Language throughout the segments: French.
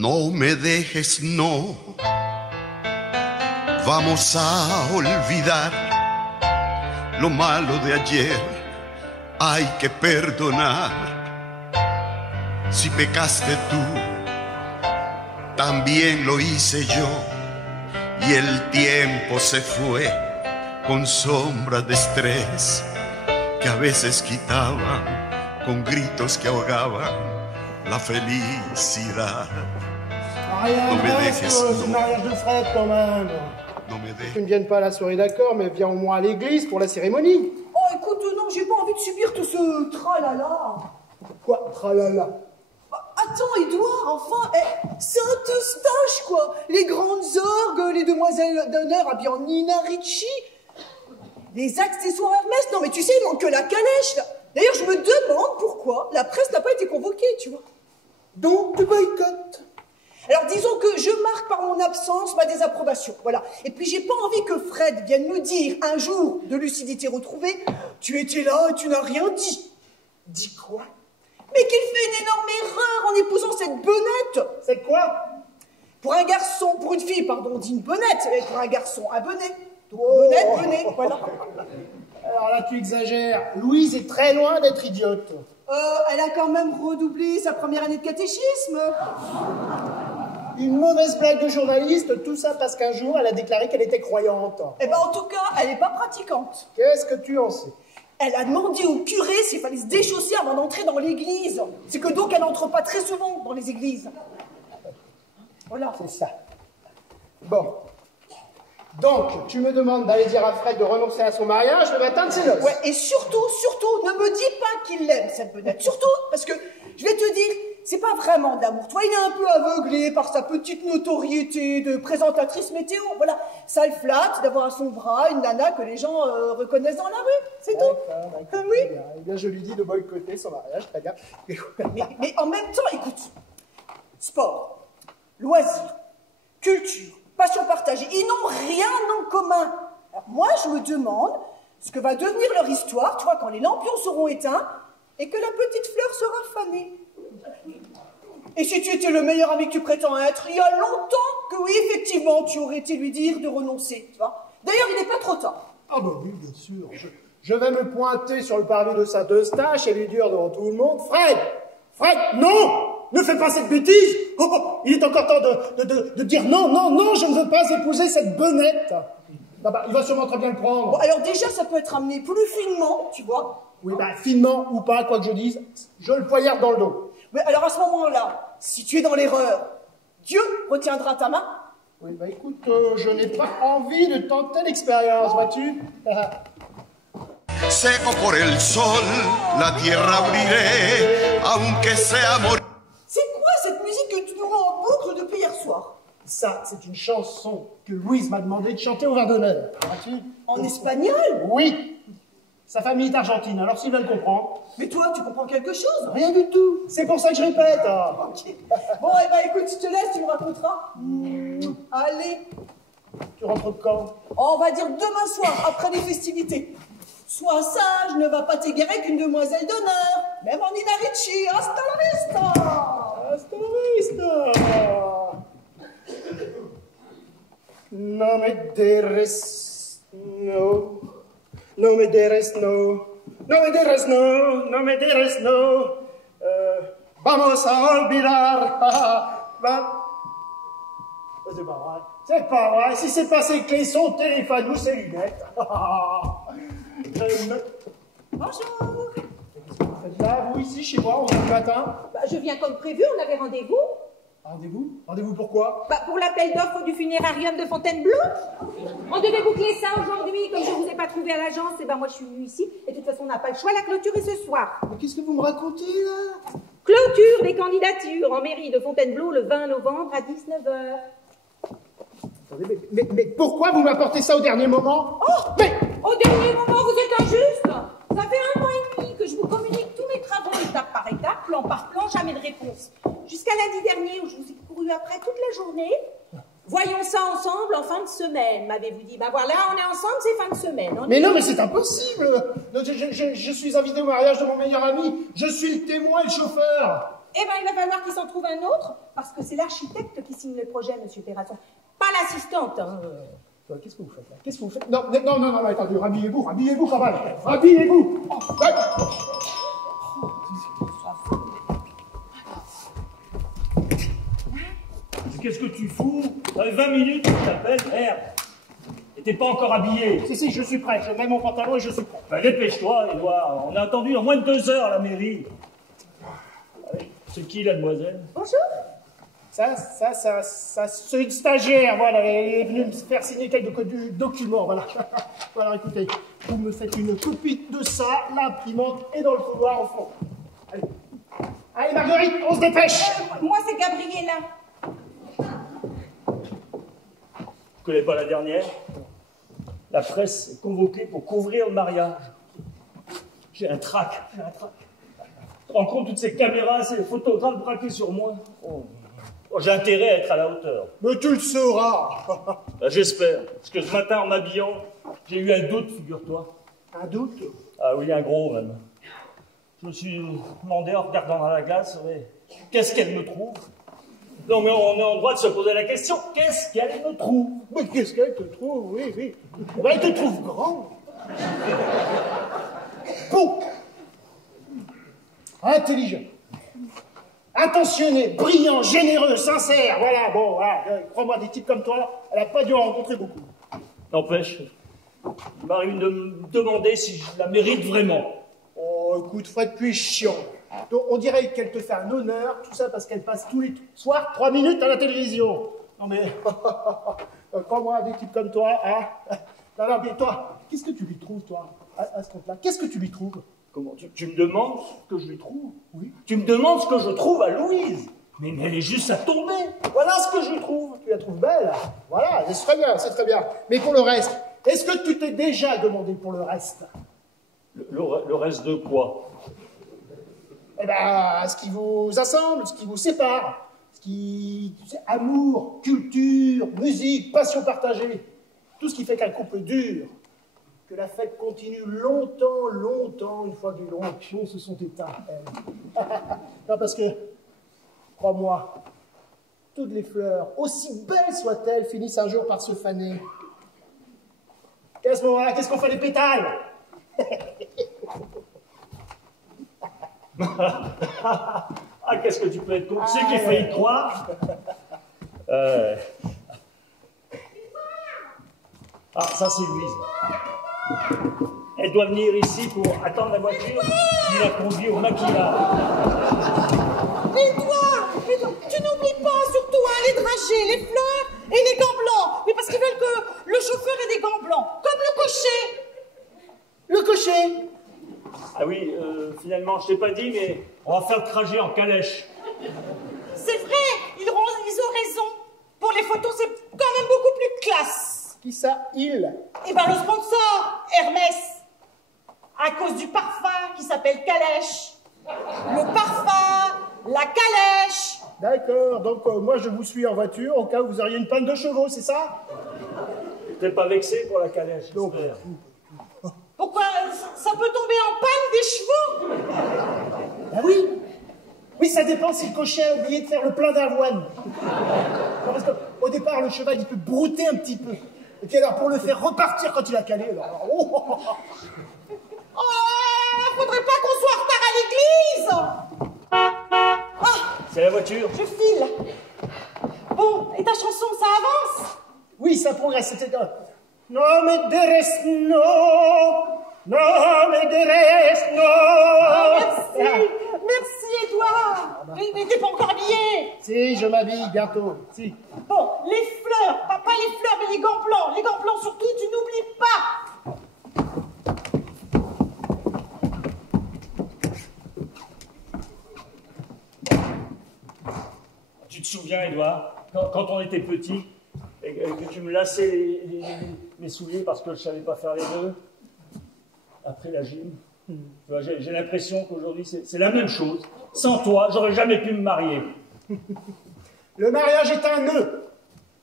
No me dejes, no. Vamos a olvidar lo malo de ayer. Hay que perdonar. Si pecaste tú, también lo hice yo. Y el tiempo se fue con sombras de estrés que a veces quitaban con gritos que ahogaban la felicidad. Rien No me dejes, ce no. mariage de Fred quand même. No me Tu dejes. ne viennes pas à la soirée, d'accord, mais viens au moins à l'église pour la cérémonie. Oh, écoute, non, j'ai pas envie de subir tout ce tralala. Quoi, tralala? Bah, attends, Édouard, enfin, c'est un tostoche, quoi. Les grandes orgues, les demoiselles d'honneur habillées en Nina Ricci, les accessoires Hermès. Non, mais tu sais, il manque que la calèche, là. D'ailleurs, je me demande pourquoi la presse n'a pas été convoquée, tu vois. Donc, tu boycottes. Alors, disons que je marque par mon absence ma désapprobation, voilà. Et puis, j'ai pas envie que Fred vienne nous dire, un jour de lucidité retrouvée, tu étais là et tu n'as rien dit. Dis quoi? Mais qu'il fait une énorme erreur en épousant cette benette. C'est quoi? Pour un garçon, pour une fille, pardon, on dit une benette, et pour un garçon, un bonnet. Donc, Oh. benette, bonnet, voilà. Alors là, tu exagères. Louise est très loin d'être idiote. Elle a quand même redoublé sa première année de catéchisme. Une mauvaise blague de journaliste, tout ça parce qu'un jour, elle a déclaré qu'elle était croyante. Eh ben, en tout cas, elle n'est pas pratiquante. Qu'est-ce que tu en sais? Elle a demandé au curé s'il fallait se déchausser avant d'entrer dans l'église. C'est que donc elle n'entre pas très souvent dans les églises. Voilà. C'est ça. Bon. Donc, tu me demandes d'aller dire à Fred de renoncer à son mariage le matin de ses noces. Ouais, et surtout, ne me dis pas qu'il l'aime, cette vedette. Surtout, parce que, je vais te dire, c'est pas vraiment d'amour. Toi, il est un peu aveuglé par sa petite notoriété de présentatrice météo. Voilà, ça le flatte d'avoir à son bras une nana que les gens reconnaissent dans la rue. C'est tout. D'accord, Oui. très bien. Eh bien, je lui dis de boycotter son mariage, très bien. Mais en même temps, écoute, sport, loisirs, culture, passion partagée, ils n'ont rien en commun. Alors, moi, je me demande ce que va devenir leur histoire, tu vois, quand les lampions seront éteints et que la petite fleur sera fanée. Et si tu étais le meilleur ami que tu prétends être, il y a longtemps que oui, effectivement, tu aurais été lui dire de renoncer, tu vois. D'ailleurs, il n'est pas trop tard. Ah bah oui, bien sûr. Je vais me pointer sur le parvis de Saint-Eustache et lui dire devant tout le monde, Fred, non! Ne fais pas cette bêtise! Oh, il est encore temps de dire non, je ne veux pas épouser cette benette. Ah bah, il va sûrement très bien le prendre. Bon, alors déjà, ça peut être amené plus finement, tu vois. Oui, bah, finement ou pas, quoi que je dise, je le poignarde dans le dos. Mais alors à ce moment-là, si tu es dans l'erreur, Dieu retiendra ta main. Oui, bah écoute, je n'ai pas envie de tenter l'expérience, vois-tu? Seco por el sol, la tierra abriré, aunque sea morir. C'est quoi cette musique que tu nous rends en boucle depuis hier soir? Ça, c'est une chanson que Louise m'a demandé de chanter au vin d'honneur. Vois-tu? En espagnol? Oui. Sa famille est argentine, alors s'ils veulent comprendre. Mais toi, tu comprends quelque chose? Rien du tout. C'est pour ça que je répète. Ok. Bon, eh ben écoute, je te laisse, tu me raconteras. Allez. Tu rentres quand? Oh, on va dire demain soir, après les festivités. Sois sage, ne va pas t'égarer qu'une demoiselle d'honneur. Même en Nina Ricci. Hasta la vista. Hasta la vista. No me deres, no. No me deres, no. No me deres, no. No me deres, no. Vamos a olvidar. C'est pas vrai. C'est pas vrai. Si c'est pas ses clés, son téléphone ou ses lunettes. Bonjour. Qu'est-ce que vous faites là, vous, ici, chez moi, 11h du matin? Bah, je viens comme prévu, on avait rendez-vous. Rendez-vous? Rendez-vous pourquoi? Bah, pour l'appel d'offres du funérarium de Fontainebleau. On devait boucler ça aujourd'hui, comme je vous ai pas trouvé à l'agence, et ben moi je suis venue ici, et de toute façon on n'a pas le choix, la clôture est ce soir. Mais qu'est-ce que vous me racontez, là? Clôture des candidatures en mairie de Fontainebleau le 20 novembre à 19h. Attendez, mais pourquoi vous m'apportez ça au dernier moment? Oh, mais au dernier moment, vous êtes injuste. Ça fait 1 mois et demi que je vous communique tous mes travaux étape par étape, plan par plan, jamais de réponse. Jusqu'à lundi dernier où je vous ai couru après toute la journée. Voyons ça ensemble en fin de semaine, m'avez-vous dit. Ben voilà, on est ensemble, c'est fin de semaine. Mais non, mais c'est impossible. Je suis invité au mariage de mon meilleur ami. Je suis le témoin et le chauffeur. Eh ben, il va falloir qu'il s'en trouve un autre, parce que c'est l'architecte qui signe le projet, monsieur Terrasson. Pas l'assistante, hein. Qu'est-ce que vous faites là? Qu'est-ce que vous faites? Non, attendez, rhabillez-vous quand même. Rhabillez-vous. Qu'est-ce que tu fous? Ça fait 20 minutes que je t'appelle, merde. Et t'es pas encore habillé. Si, je suis prêt. Je mets mon pantalon et je suis prêt. Ben, dépêche-toi, Edouard. On a attendu en moins de 2 heures à la mairie. C'est qui, la demoiselle? Bonjour. Ça, c'est une stagiaire, voilà. Elle est venue me faire signer quelques documents, voilà. Voilà, écoutez, vous me faites une copie de ça, l'imprimante est dans le couloir au fond. Allez, Marguerite, on se dépêche. Moi, c'est Gabriella. Tu connais pas la dernière? La presse est convoquée pour couvrir le mariage. J'ai un trac. Tu te rends compte, toutes ces caméras, ces photographes braqués sur moi? J'ai intérêt à être à la hauteur. Mais tu le sauras. Ben, j'espère. Parce que ce matin, en m'habillant, j'ai eu un doute, figure-toi. Un doute? Ah oui, un gros même. Je me suis demandé en regardant dans la glace, qu'est-ce qu'elle me trouve? Non, mais on est en droit de se poser la question, qu'est-ce qu'elle me trouve? Mais qu'est-ce qu'elle te trouve? Oui. Ben, elle te trouve grand. Beau. Intelligent. Attentionné, brillant, généreux, sincère, voilà, bon, voilà, crois-moi, des types comme toi, elle n'a pas dû en rencontrer beaucoup. N'empêche, il m'arrive de me demander si je la mérite vraiment. Oh, écoute, Fred, tu es chiant. Donc, on dirait qu'elle te fait un honneur, tout ça parce qu'elle passe tous les soirs 3 minutes à la télévision. Non mais, crois-moi, des types comme toi, hein. Non, mais toi, qu'est-ce que tu lui trouves, toi, à ce compte-là? Qu'est-ce que tu lui trouves? Comment tu me demandes ce que je lui trouve? Oui. Tu me demandes ce que je trouve à Louise? Mais elle est juste à tomber. Voilà ce que je lui trouve. Tu la trouves belle? Voilà, c'est très bien, c'est très bien. Mais pour le reste, est-ce que tu t'es déjà demandé pour le reste? Le reste de quoi? Eh ben, ce qui vous assemble, ce qui vous sépare, ce qui... Tu sais, amour, culture, musique, passion partagée. Tout ce qui fait qu'un couple dure. Que la fête continue longtemps, une fois que les longs pions se sont éteints. Non, parce que, crois-moi, toutes les fleurs, aussi belles soient-elles, finissent un jour par se faner. Et à ce moment-là, qu'est-ce qu'on fait des pétales? Ah, qu'est-ce que tu peux être con? Tu sais que j'ai failli te croire. Ah, ça c'est Louise. Elle doit venir ici pour attendre la voiture qui la conduit au maquillage. Edouard, tu n'oublies pas surtout les dragées, les fleurs et les gants blancs. Mais parce qu'ils veulent que le chauffeur ait des gants blancs, comme le cocher. Le cocher? Ah oui, finalement, je t'ai pas dit, mais on va faire le trajet en calèche. C'est vrai, ils ont raison. Pour les photos, c'est quand même beaucoup plus classe. Qui ça, il? Eh ben, le sponsor, Hermès. À cause du parfum qui s'appelle Calèche. Le parfum, la calèche. D'accord, donc moi je vous suis en voiture au cas où vous auriez une panne de chevaux, c'est ça? T'es pas vexé pour la calèche, Non. j'espère. Pourquoi ça peut tomber en panne des chevaux? Ah oui? Oui, ça dépend si le cocher a oublié de faire le plein d'avoine. Non, parce qu'au départ, le cheval, il peut brouter un petit peu. Et puis alors, pour le faire repartir quand il a calé, alors... Oh, faudrait pas qu'on soit en retard à l'église. Ah, C'est la voiture. je file. Bon, et ta chanson, ça avance? Oui, ça progresse, c'était... Non, mais deres, no. Non, mais deres, no. Merci, merci Edouard. Mais t'es pas encore habillé. Si, je m'habille bientôt, si. Bon, les fleurs, pas les fleurs, mais les gants blancs. Les gants blancs surtout, tu n'oublies pas. Tu te souviens, Edouard, quand on était petit, et que tu me lassais mes souliers parce que je savais pas faire les deux, après la gym, tu vois, j'ai l'impression qu'aujourd'hui, c'est la même chose. Sans toi, j'aurais jamais pu me marier. Le mariage est un nœud.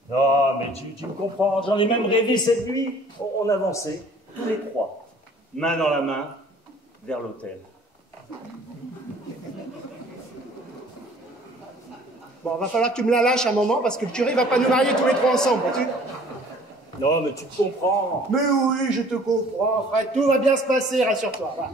Non, mais tu me comprends, j'en ai même rêvé cette nuit. On avançait, tous les trois, main dans la main, vers l'hôtel. Bon, va falloir que tu me la lâches un moment, parce que le curé va pas nous marier tous les trois ensemble, vois-tu? Non, mais tu te comprends. Mais oui, je te comprends, Fred. Tout va bien se passer, rassure-toi. Voilà.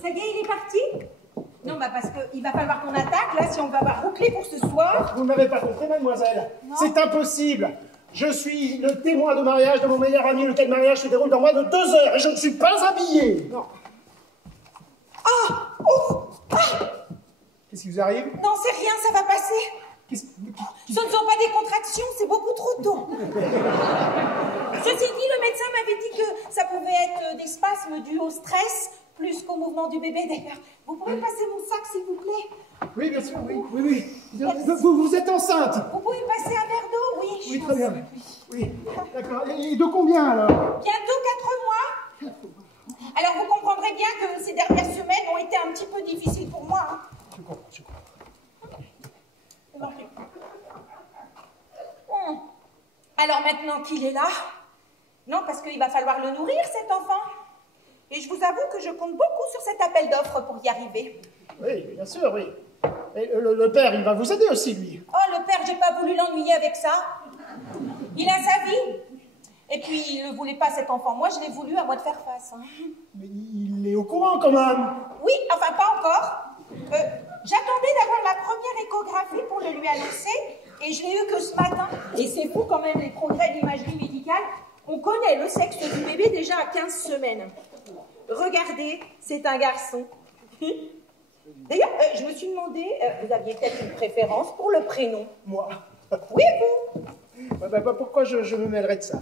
Ça y est, il est parti? Non, bah parce qu'il va falloir qu'on attaque, là, si on va avoir bouclé pour ce soir. Vous ne m'avez pas compris, mademoiselle. Non. C'est impossible. Je suis le témoin de mariage de mon meilleur ami, lequel mariage se déroule dans moins de 2 heures, et je ne suis pas habillé. Non. Ah! Ouf! Ah! Qu'est-ce qui vous arrive? Non, c'est rien, ça va passer. Qu'est-ce- Ce ne sont pas des contractions, c'est beaucoup trop tôt. Ceci dit, le médecin m'avait dit que ça pouvait être des spasmes dus au stress, plus qu'au mouvement du bébé d'ailleurs. Vous pouvez passer mon sac, s'il vous plaît? Oui, bien sûr, oui, oui, oui. Vous êtes enceinte? Vous pouvez passer un verre d'eau? Oui, je Oui, suis très bien. enceinte, oui. Oui, d'accord. Et de combien, alors? Bientôt 4 mois. Alors vous comprendrez bien que ces dernières semaines ont été un petit peu difficiles pour moi. Hein. Je comprends, je comprends. Alors maintenant qu'il est là, non, parce qu'il va falloir le nourrir, cet enfant. Et je vous avoue que je compte beaucoup sur cet appel d'offres pour y arriver. Oui, bien sûr, oui. Et le père, il va vous aider aussi, lui. Oh, le père, j'ai pas voulu l'ennuyer avec ça. Il a sa vie. Et puis, il ne voulait pas cet enfant. Moi, je l'ai voulu, à moi de faire face. Hein. Mais il est au courant, quand même. Oui, enfin, pas encore. J'attendais d'avoir la première échographie pour le lui annoncer. Et je l'ai eu que ce matin. Et c'est fou quand même, les progrès de l'imagerie médicale. On connaît le sexe du bébé déjà à 15 semaines. Regardez, c'est un garçon. D'ailleurs, je me suis demandé, vous aviez peut-être une préférence pour le prénom? Moi. Oui, vous? Pourquoi je me mêlerais de ça?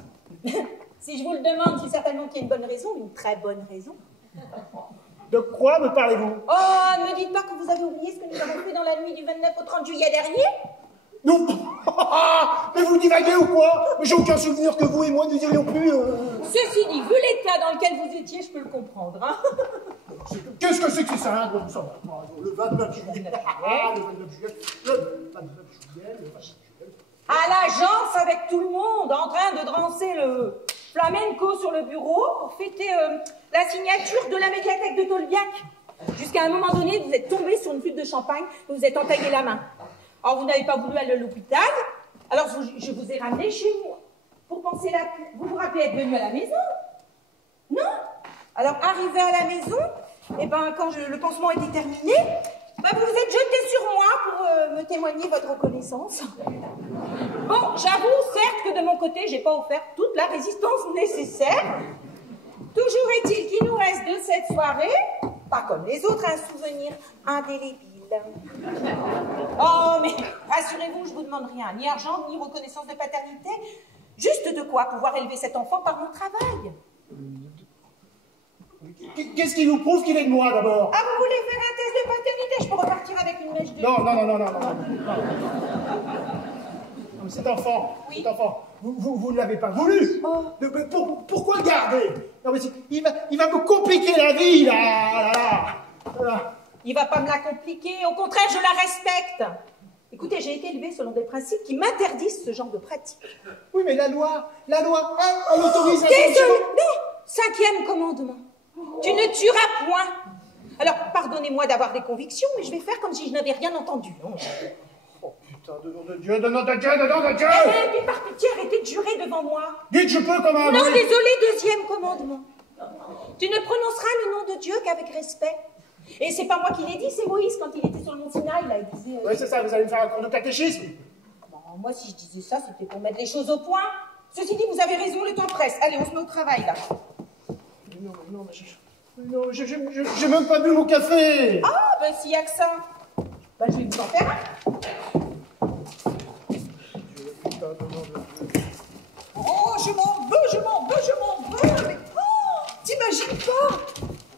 Si je vous le demande, c'est certainement qu'il y a une bonne raison, une très bonne raison. De quoi me parlez-vous? Oh, ne me dites pas que vous avez oublié ce que nous avons fait dans la nuit du 29 au 30 juillet dernier? Non. Mais vous divaguez ou quoi? J'ai aucun souvenir que vous et moi nous irions plus... Ceci dit, vu l'état dans lequel vous étiez, je peux le comprendre. Hein. Qu'est-ce que c'est que ça, hein? Ça va. Le 29 juillet. Ah, le 29 juillet. Le 29 juillet. Le 29 juillet. À l'agence avec tout le monde, en train de danser le flamenco sur le bureau pour fêter la signature de la médiathèque de Tolbiac. Jusqu'à un moment donné, vous êtes tombé sur une flûte de champagne et vous êtes entaillé la main. Alors, vous n'avez pas voulu aller à l'hôpital, alors je vous ai ramené chez moi. Pour penser la... Vous vous rappelez être venu à la maison? Non? Alors, arrivé à la maison, et ben, quand le pansement était terminé, ben, vous vous êtes jeté sur moi pour me témoigner votre reconnaissance. Bon, j'avoue, certes, que de mon côté, j'ai pas offert toute la résistance nécessaire. Toujours est-il qu'il nous reste de cette soirée, pas comme les autres, un souvenir indélébile. Oh, mais rassurez-vous, je vous demande rien, ni argent, ni reconnaissance de paternité, juste de quoi pouvoir élever cet enfant par mon travail. Qu'est-ce qui vous prouve qu'il est de moi, d'abord? Ah, vous voulez faire un test de paternité? Je peux repartir avec une mèche de... Non. Cet enfant, Oui. cet enfant, vous ne l'avez pas voulu. Oh. Pourquoi le garder? Non, mais il va me compliquer la vie, là. Voilà. Il va pas me la compliquer, au contraire, je la respecte. Écoutez, j'ai été élevée selon des principes qui m'interdisent ce genre de pratique. Oui, mais la loi, elle autorise... Désolé, non, 5e commandement. Tu ne tueras point. Alors, pardonnez-moi d'avoir des convictions, mais je vais faire comme si je n'avais rien entendu. Non. Oh putain, de nom de Dieu, de nom de Dieu, de nom de Dieu! Eh, puis par pitié, arrêtez de jurer devant moi. Dites, je peux quand même... Non, oui. désolé, 2e commandement. Tu ne prononceras le nom de Dieu qu'avec respect. Et c'est pas moi qui l'ai dit, c'est Moïse, quand il était sur le mont Sinaï, là, il disait... Oui, c'est ça, vous allez me faire un cours de catéchisme. Bon, moi, si je disais ça, c'était pour mettre les choses au point. Ceci dit, vous avez raison, le temps presse. Allez, on se met au travail, là. Non, j'ai même pas bu mon café. Ah, ben s'il y a que ça, ben je vais vous en faire un. Oh, je m'en veux, mais oh, t'imagines pas?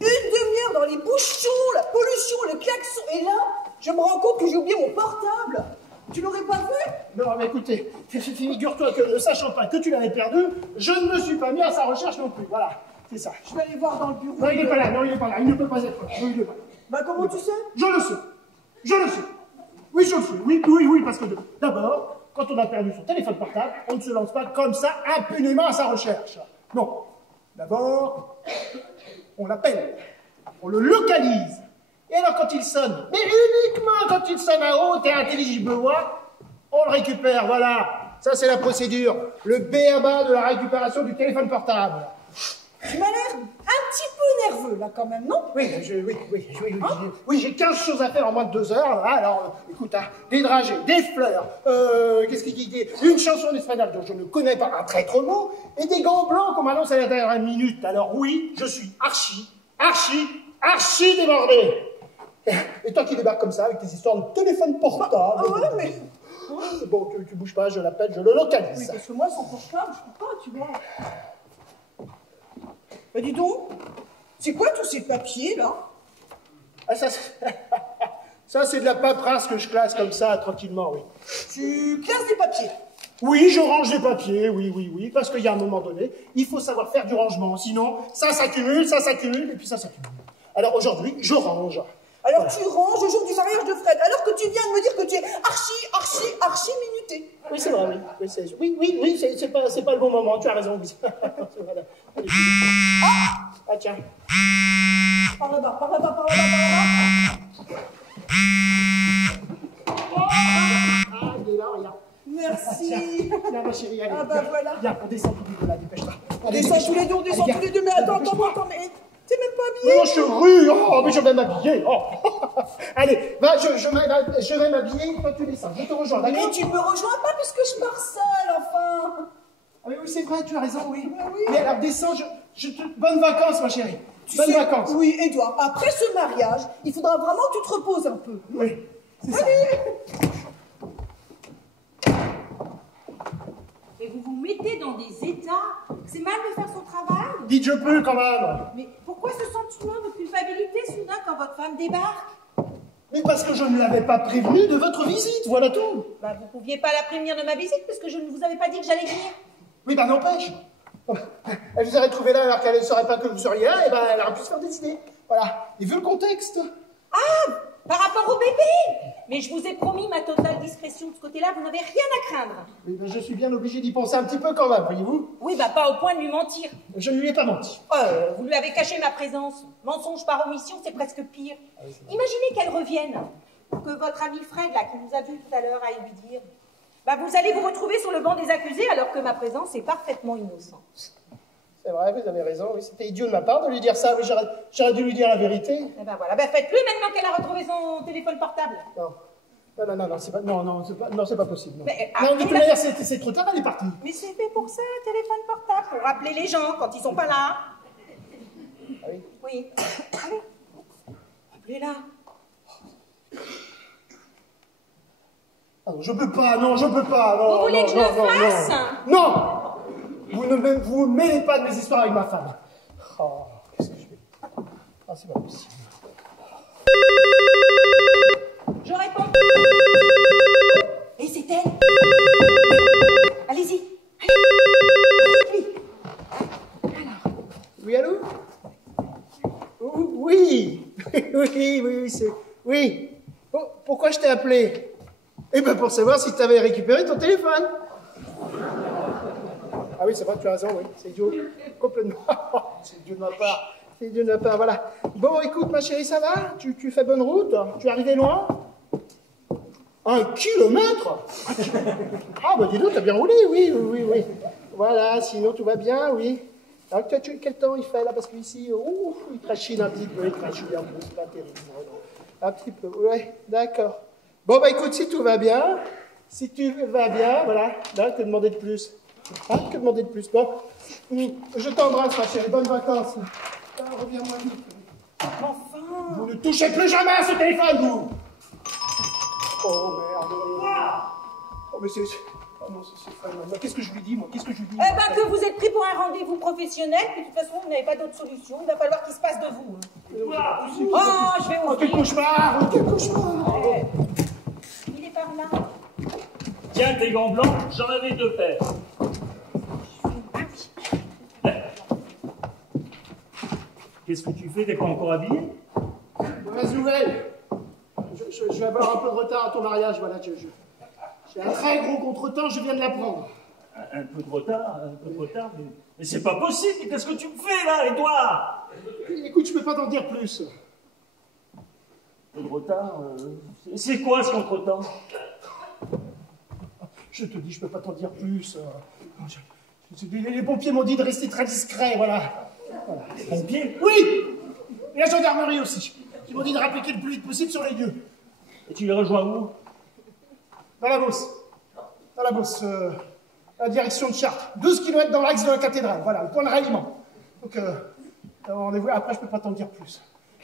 Une demi-heure dans les bouchons, la pollution, le klaxon, et là, je me rends compte que j'ai oublié mon portable. Tu l'aurais pas fait? Non, mais écoutez, figure-toi que, sachant pas que tu l'avais perdu, je ne me suis pas mis à sa recherche non plus, voilà, c'est ça. Je vais aller voir dans le bureau. Non, il n'est pas là, il ne peut pas être là, non, il est pas. Bah, comment tu sais? Je le sais. Je le sais. Oui, je le sais. Oui, parce que d'abord, quand on a perdu son téléphone portable, on ne se lance pas comme ça impunément à sa recherche. Non. D'abord, on l'appelle, on le localise. Et alors quand il sonne, mais uniquement quand il sonne à haute et intelligible voix, on le récupère, voilà. Ça c'est la procédure, le b.a.-ba de la récupération du téléphone portable. Tu m'as l'air un petit peu nerveux, là, quand même, non? Oui, j'ai 15 choses à faire en moins de 2 heures. Alors, écoute, hein, des dragées, des fleurs, qu'est-ce qu'il dit? Une chanson espagnole dont je ne connais pas un traître mot, et des gants blancs qu'on m'annonce à la dernière minute. Alors oui, je suis archi débordé. Et toi qui débarques comme ça, avec tes histoires de téléphone portable... Ah ouais, mais... Bon, tu bouges pas, je l'appelle, je le localise. Oui, parce que moi, sans portable, je peux pas, tu vois. Bah dis donc, c'est quoi tous ces papiers, là? Ah, ça c'est de la paperasse que je classe comme ça, tranquillement, oui. Tu classes des papiers? Oui, je range des papiers, oui, parce qu'il y a un moment donné, il faut savoir faire du rangement, sinon ça s'accumule, et puis ça s'accumule. Alors aujourd'hui, je range. Alors voilà. Tu ranges le jour du mariage de Fred, alors que tu viens de me dire que tu es archi minuté. Oui, c'est vrai, oui, c'est pas le bon moment, tu as raison, oui. Voilà. Ah, tiens. Par là-bas. Ah, il est là, regarde. Merci. Tiens, ma chérie, allez. Ah bah voilà. Viens, on descend tous les deux là, dépêche-toi. On descend tous les deux, mais attends, mais t'es même pas habillé. Non, chérie, mais je vais m'habiller. Oh. Allez, va, je vais m'habiller, toi tu descends, je te rejoins, d'accord? Mais tu me rejoins pas puisque je pars seule, enfin. Ah mais oui, c'est vrai, tu as raison, oui. Oui. Mais alors descends, bonnes vacances, ma chérie. Bonnes vacances. Oui, Edouard, après ce mariage, il faudra vraiment que tu te reposes un peu. Oui, c'est ça. Et vous vous mettez dans des états. C'est mal de faire son travail. Dites je peux quand même. Mais pourquoi ce sentiment de culpabilité soudain quand votre femme débarque? Mais parce que je ne l'avais pas prévenue de votre visite, voilà tout. Bah, vous pouviez pas la prévenir de ma visite parce que je ne vous avais pas dit que j'allais venir. Oui, bah n'empêche. Elle vous aurait trouvé là alors qu'elle ne saurait pas que vous seriez là, et ben elle aurait pu se faire des idées. Voilà. Et vu le contexte. Ah, par rapport au bébé. Mais je vous ai promis ma totale discrétion de ce côté-là, vous n'avez rien à craindre. Oui, ben je suis bien obligé d'y penser un petit peu quand même, voyez-vous. Oui, bah pas au point de lui mentir. Je ne lui ai pas menti. Vous lui avez caché ma présence. Mensonge par omission, c'est presque pire. Imaginez qu'elle revienne, ou que votre ami Fred, là, qui nous a vus tout à l'heure, aille lui dire. Bah, vous allez vous retrouver sur le banc des accusés alors que ma présence est parfaitement innocente. C'est vrai, vous avez raison, oui, c'était idiot de ma part de lui dire ça, oui, j'aurais dû lui dire la vérité. Eh ben voilà, faites-le maintenant qu'elle a retrouvé son téléphone portable. Non, c'est pas possible. Non, Mais, non de toute manière, c'est trop tard, elle est partie. Mais c'est fait pour ça, un téléphone portable, pour rappeler les gens quand ils sont pas là. Ah oui? Oui. Allez, rappelez-la. Je peux pas, non. Vous voulez que je le fasse? Non. Vous ne vous mêlez pas de mes histoires avec ma femme. Oh, qu'est-ce que je fais? Ah, c'est pas possible. Je réponds. Et c'est elle. Allez-y. Allez. Oui, allô? Oui. Oui. Pourquoi je t'ai appelé? Eh ben pour savoir si tu avais récupéré ton téléphone. Ah oui, c'est vrai, tu as raison, oui, c'est idiot. Complètement. C'est idiot de ma part. Voilà. Bon, écoute, ma chérie, ça va? Tu fais bonne route? Tu es arrivé loin? 1 kilomètre? Ah, bah dis donc, t'as bien roulé, oui. Voilà, sinon tout va bien, oui. Alors, quel temps il fait là? Parce qu'ici, il trachine un petit peu, un peu, c'est pas terrible. Un petit peu, ouais, d'accord. Bon, bah écoute, si tu vas bien, voilà, là, que demander de plus? Que demander de plus? Bon, je t'embrasse, ma chérie, bonnes vacances. Reviens-moi vite. Enfin. Vous ne touchez plus jamais à ce téléphone, vous! Oh, merde. Oh, mais c'est... Oh non, c'est Fred. Qu'est-ce que je lui dis, moi? Eh ben, que vous êtes pris pour un rendez-vous professionnel, puis de toute façon, vous n'avez pas d'autre solution. Il va falloir qu'il se passe de vous. Oh, je vais ouvrir. Quel cauchemar! Il est par là. Tiens, tes gants blancs, j'en avais 2 paires. Qu'est-ce que tu fais? T'es pas encore habillé? Ouais, Mauvaise nouvelle. Je vais avoir un peu de retard à ton mariage, voilà. J'ai un très gros contretemps, je viens de l'apprendre. Un peu de retard, mais c'est pas possible. Qu'est-ce que tu me fais là, Edouard? Écoute, je peux pas t'en dire plus. Un peu de retard, c'est quoi ce contretemps? Je te dis, je peux pas t'en dire plus. Les pompiers m'ont dit de rester très discret, voilà. Les pompiers? Oui! Et la gendarmerie aussi. Ils m'ont dit de rappliquer le plus vite possible sur les lieux. Et tu les rejoins où? Dans la Beauce. Dans la Beauce. À la direction de Chartres. 12 km dans l'axe de la cathédrale. Voilà, le point de ralliement. Donc, rendez-vous. Après, je peux pas t'en dire plus.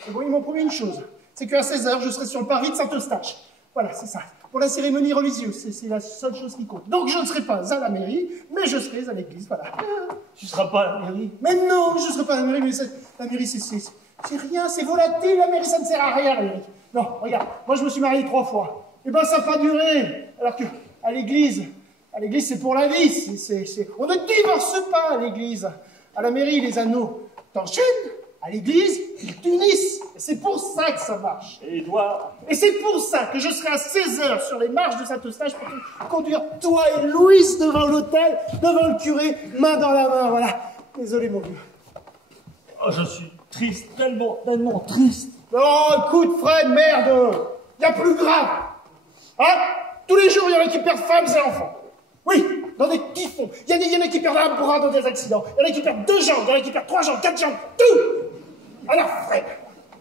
Mais bon, ils m'ont promis une chose. C'est qu'à 16h, je serai sur le parvis de Saint-Eustache. Voilà, c'est ça. Pour la cérémonie religieuse. C'est la seule chose qui compte. Donc, je ne serai pas à la mairie, mais je serai à l'église. Voilà. Tu seras pas à la mairie? Mais non, je ne serai pas à la mairie, mais la mairie, c'est rien, c'est volatile, la mairie, ça ne sert à rien, la mairie. Non, regarde, moi je me suis marié 3 fois. Eh ben, ça n'a pas duré. Alors que, à l'église, c'est pour la vie. On ne divorce pas à l'église. À la mairie, les anneaux t'enchaînent. À l'église, ils t'unissent. Et c'est pour ça que ça marche. Et Edouard? Et c'est pour ça que je serai à 16h sur les marches de Saint-Eustache pour te conduire, toi et Louise, devant l'autel, devant le curé, main dans la main, voilà. Désolé, mon vieux. Oh, je suis triste, tellement triste. Non, écoute, Fred, merde. Il y a plus grave. Hein? Tous les jours, il y en a qui perdent femmes et enfants. Oui, dans des typhons. Il y en a qui perdent un bras dans des accidents. Il y en a qui perdent 2 jambes. Il y en a qui perdent 3 jambes, 4 jambes, tout. Alors, Fred,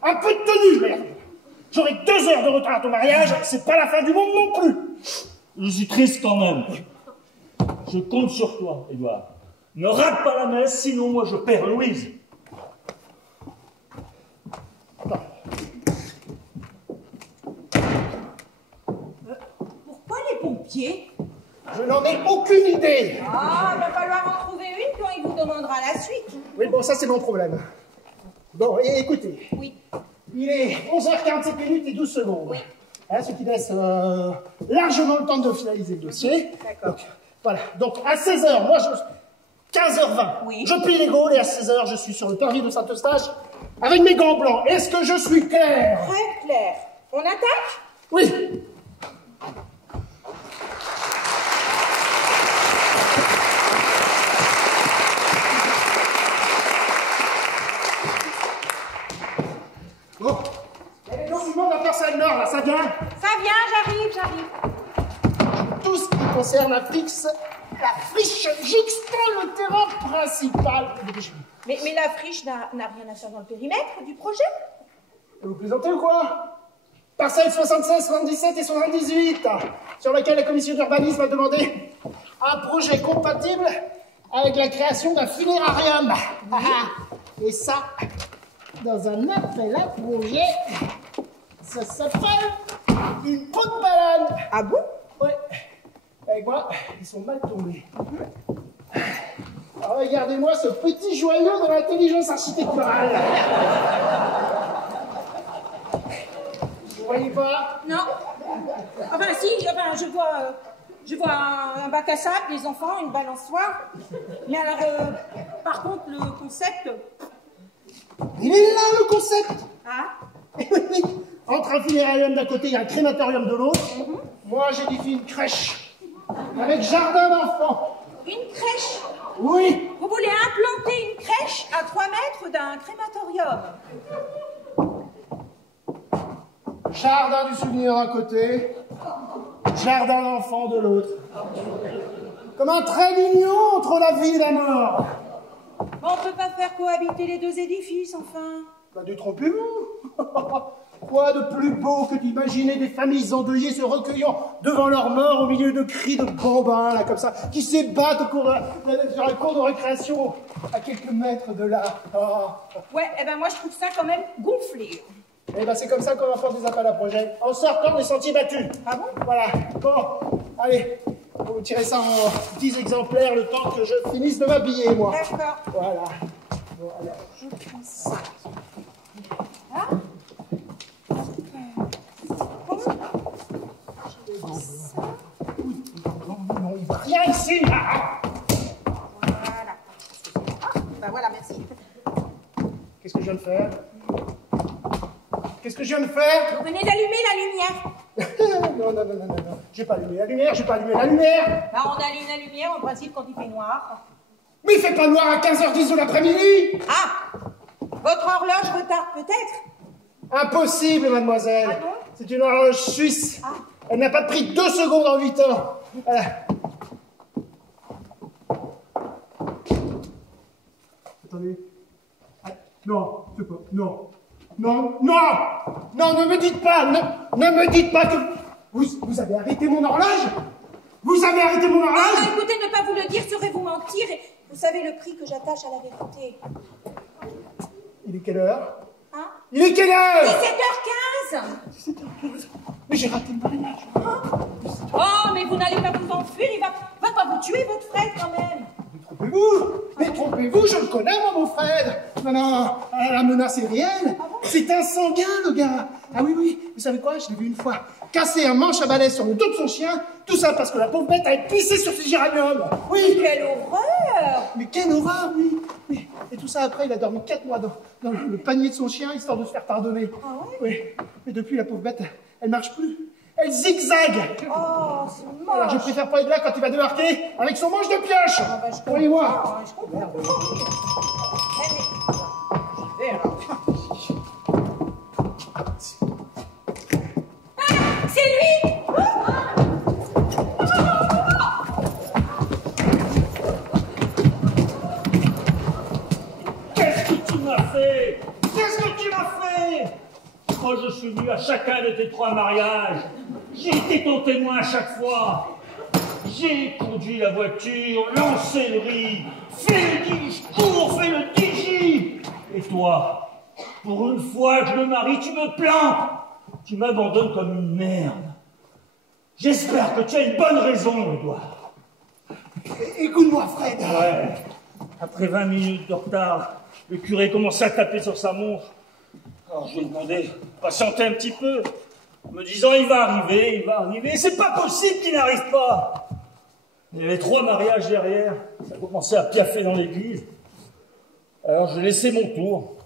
un peu de tenue, merde. J'aurai 2 heures de retard à ton mariage. C'est pas la fin du monde non plus. Je suis triste quand même. Je compte sur toi, Edouard. Ne rate pas la messe, sinon moi je perds Louise. Pourquoi les pompiers? Je n'en ai aucune idée. Ah, il va falloir en trouver une quand il vous demandera la suite. Oui, bon, ça, c'est mon problème. Bon, et écoutez. Oui. Il est 11h47 minutes et 12 secondes. Oui. Hein, ce qui laisse largement le temps de finaliser le dossier. D'accord. Donc, voilà. Donc, à 16h, moi, 15h20. Oui. Je plie les Gaules et à 16h, je suis sur le parvis de Saint-Eustache avec mes gants blancs. Est-ce que je suis clair? Très clair. On attaque? Oui. Bon. Et donc, du monde à Percelle Nord, là, ça vient? Ça vient, j'arrive. Tout ce qui concerne la friche juxtant le terrain principal. Mais la friche n'a rien à faire dans le périmètre du projet? Vous plaisantez ou quoi? Parcelles 76, 77 et 78, sur laquelle la commission d'urbanisme a demandé un projet compatible avec la création d'un funérarium. Et ça, dans un appel à projet, ça s'appelle une peau de banane. Ah bon? Ouais. Avec moi, ils sont mal tombés. Alors, regardez-moi ce petit joyau de l'intelligence architecturale. Vous voyez pas? Non. Enfin, si, je vois un bac à sable, des enfants, une balançoire. Mais alors, par contre, le concept... Il est là, le concept. Ah? Entre un funérarium d'un côté et un crématorium de l'autre, moi, j'édifie une crèche avec jardin d'enfants. Une crèche? Oui. Vous voulez implanter une crèche à 3 mètres d'un crématorium? Jardin du souvenir d'un côté, jardin d'enfants de l'autre. Comme un trait d'union entre la vie et la mort. Bon, on peut pas faire cohabiter les 2 édifices, enfin. Bah, détrompez-vous. Quoi de plus beau que d'imaginer des familles endeuillées se recueillant devant leur mort au milieu de cris de bambins, là, comme ça, qui s'ébattent sur un cours de récréation à quelques mètres de là. Oh. Ouais, eh ben moi je trouve ça quand même gonflé. Eh ben c'est comme ça qu'on va faire des appels à projets, en sortant des sentiers battus. Ah bon? Voilà. Bon, allez, vous tirez ça en 10 exemplaires le temps que je finisse de m'habiller, moi. D'accord. Voilà. Bon, alors, Je prends ça. Ah? non, il va rien ici. Voilà. Ah, ben voilà, merci. Qu'est-ce que je viens de faire? Qu'est-ce que je viens de faire? Vous venez d'allumer la lumière. Non. J'ai pas allumé la lumière, j'ai pas allumé la lumière. Bah, on allume la lumière en principe quand il fait noir. Mais il fait pas noir à 15h10 de l'après-midi. Ah! Votre horloge retarde peut-être? Impossible, mademoiselle. Ah non? C'est une horloge suisse. Ah. Elle n'a pas pris 2 secondes en 8 ans. Voilà. Attendez. Ah, non, c'est pas. Non, ne me dites pas, ne me dites pas que vous avez arrêté mon horloge. Vous avez arrêté mon horloge. Ah, écoutez, ne pas vous le dire serait vous mentir. Et vous savez le prix que j'attache à la vérité. Il est quelle heure? Hein? Il est quelle heure? 17h15. Mais j'ai raté le mariage. Oh, mais vous n'allez pas vous enfuir. Il va pas vous tuer, votre frère, quand même. Mais trompez-vous, je le connais, moi, mon frère. Non, la menace est réelle. C'est un sanguin, le gars. Ah oui, vous savez quoi? Je l'ai vu une fois casser un manche à balai sur le dos de son chien. Tout ça parce que la pauvre bête avait pissé sur ses géraniums. Oui. Quelle horreur! Mais quelle horreur, oui. Et tout ça après, il a dormi 4 mois dans le panier de son chien, histoire de se faire pardonner. Ah ouais? Oui. Mais depuis, la pauvre bête, elle marche plus. Elle zigzague. Oh, c'est moche. Alors je préfère pas être là quand il va débarquer avec son manche de pioche. Ah, bah, je comprends. Voyez-moi. Je comprends. J'y vais, alors. Ah, c'est lui! Qu'est-ce que tu m'as fait? Qu'est-ce que tu m'as fait? Quand je suis venu à chacun de tes 3 mariages, j'ai été ton témoin à chaque fois. J'ai conduit la voiture, lancé le riz, fait le discours, fait le digi. Et toi, pour une fois que je me marie, tu me plantes. Tu m'abandonnes comme une merde. J'espère que tu as une bonne raison, Edouard. Écoute-moi, Fred. Ouais. Après 20 minutes de retard, le curé commençait à taper sur sa montre. Alors je lui ai demandé de patienter un petit peu, en me disant il va arriver, c'est pas possible qu'il n'arrive pas. Il y avait 3 mariages derrière, ça commençait à piaffer dans l'église. Alors je laissais mon tour.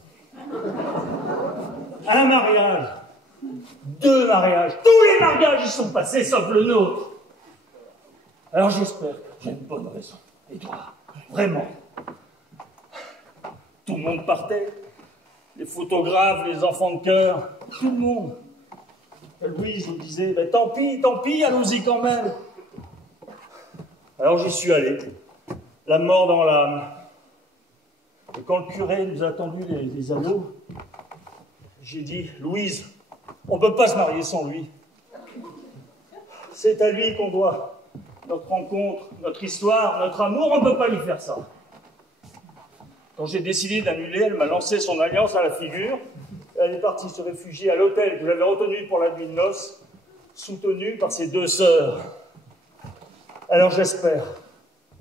Un mariage, 2 mariages, tous les mariages y sont passés sauf le nôtre. Alors j'espère que j'ai une bonne raison, Edouard, vraiment. Tout le monde partait. Les photographes, les enfants de chœur, tout le monde. Louise nous disait, ben, tant pis, allons-y quand même. Alors j'y suis allé, la mort dans l'âme. Et quand le curé nous a tendu les anneaux, j'ai dit, Louise, on ne peut pas se marier sans lui. C'est à lui qu'on doit notre rencontre, notre histoire, notre amour, on ne peut pas lui faire ça. Quand j'ai décidé d'annuler, elle m'a lancé son alliance à la figure. Elle est partie se réfugier à l'hôtel que j'avais retenu pour la nuit de noces, soutenue par ses 2 sœurs. Alors j'espère,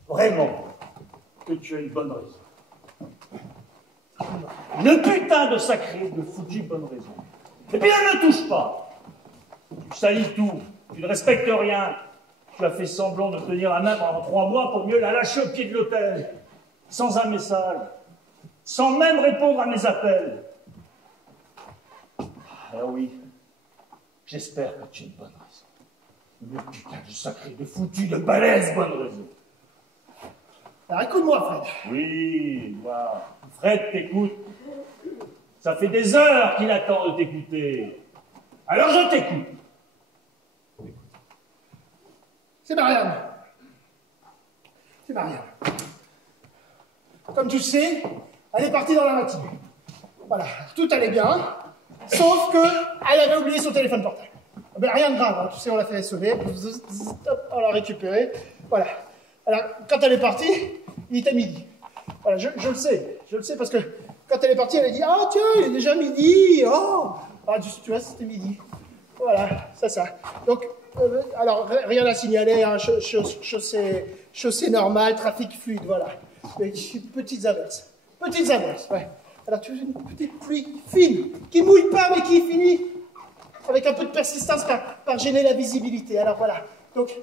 vraiment, que tu as une bonne raison. Une putain de sacrée, de foutue bonne raison. Et puis elle ne touche pas. Tu salis tout, tu ne respectes rien. Tu as fait semblant de tenir la main pendant 3 mois pour mieux la lâcher au pied de l'hôtel, sans un message. Sans même répondre à mes appels. Ah oui, j'espère que tu as une bonne raison. Une putain de sacrée, de foutue, de balèze bonne raison. Alors écoute-moi, Fred. Oui, voilà. Fred t'écoute. Ça fait des heures qu'il attend de t'écouter. Alors je t'écoute. C'est Marianne. Comme tu sais, elle est partie dans la matinée. Voilà, tout allait bien, sauf que elle avait oublié son téléphone portable. Mais rien de grave, hein. Tu sais, on l'a fait sonner, on l'a récupéré. Voilà. Alors, quand elle est partie, il était midi. Voilà, je le sais parce que quand elle est partie, elle a dit « Ah tiens, il est déjà midi, oh !» Ah, tu vois, c'était midi. Voilà, c'est ça. Donc, alors, rien à signaler, hein, chaussée normale, trafic fluide, voilà. Mais petites averses, ouais. Alors, tu veux une petite pluie fine, qui mouille pas, mais qui finit avec un peu de persistance par gêner la visibilité. Alors, voilà. Donc,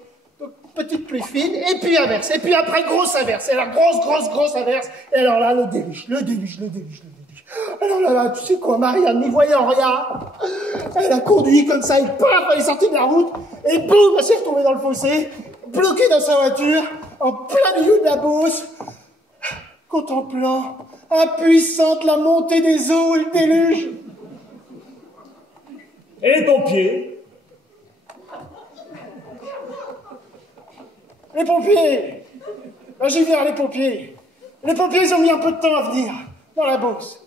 petite pluie fine, et puis averse. Et puis après, grosse averse. Et alors, grosse averse. Et alors là, le déluge. Alors là là, tu sais quoi, Marianne, n'y voyant rien, elle a conduit comme ça, et paf, elle est sortie de la route, et boum, elle s'est retombée dans le fossé, bloquée dans sa voiture, en plein milieu de la Beauce, contemplant, impuissante, la montée des eaux et le déluge. Et les pompiers? Les pompiers! Là, j'y viens, les pompiers. Les pompiers, ils ont mis un peu de temps à venir, dans la Beauce.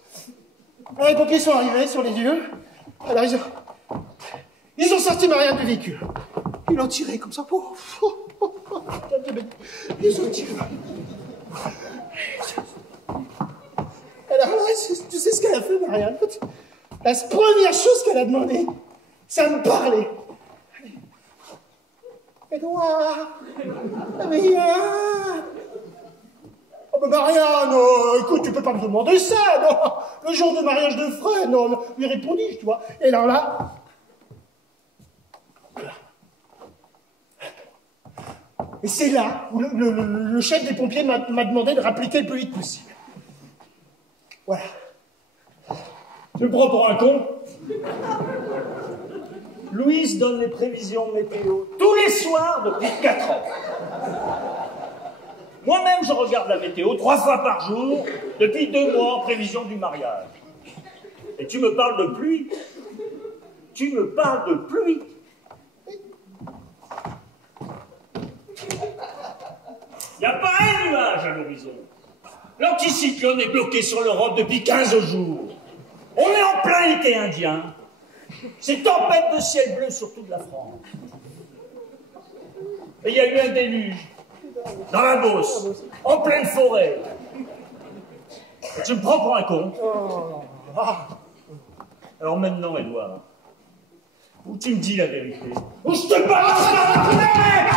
Alors, les pompiers sont arrivés sur les lieux. Alors, ils ont sorti Marianne du véhicule. Ils l'ont tiré comme ça. Ils ont tiré. Alors là, tu sais ce qu'elle a fait, Marianne? La première chose qu'elle a demandé, c'est à me parler. Édouard, Marianne. Oh ben Marianne, écoute, tu peux pas me demander ça, non. Le jour de mariage de Fred, non, lui répondis-je, tu vois. Et alors là, et c'est là où le chef des pompiers m'a demandé de rappliquer le plus vite possible. Voilà. Tu me prends pour un con? Louise donne les prévisions météo tous les soirs depuis 4 ans. Moi-même, je regarde la météo 3 fois par jour depuis 2 mois en prévision du mariage. Et tu me parles de pluie? Tu me parles de pluie? Il n'y a pas un nuage à l'horizon. L'anticyclone est bloqué sur l'Europe depuis 15 jours. On est en plein été indien. C'est tempête de ciel bleu sur toute la France. Et il y a eu un déluge. Dans la Beauce. En pleine forêt. Et tu me prends pour un con. Alors maintenant, Édouard, où tu me dis la vérité? Où je te balance la tête?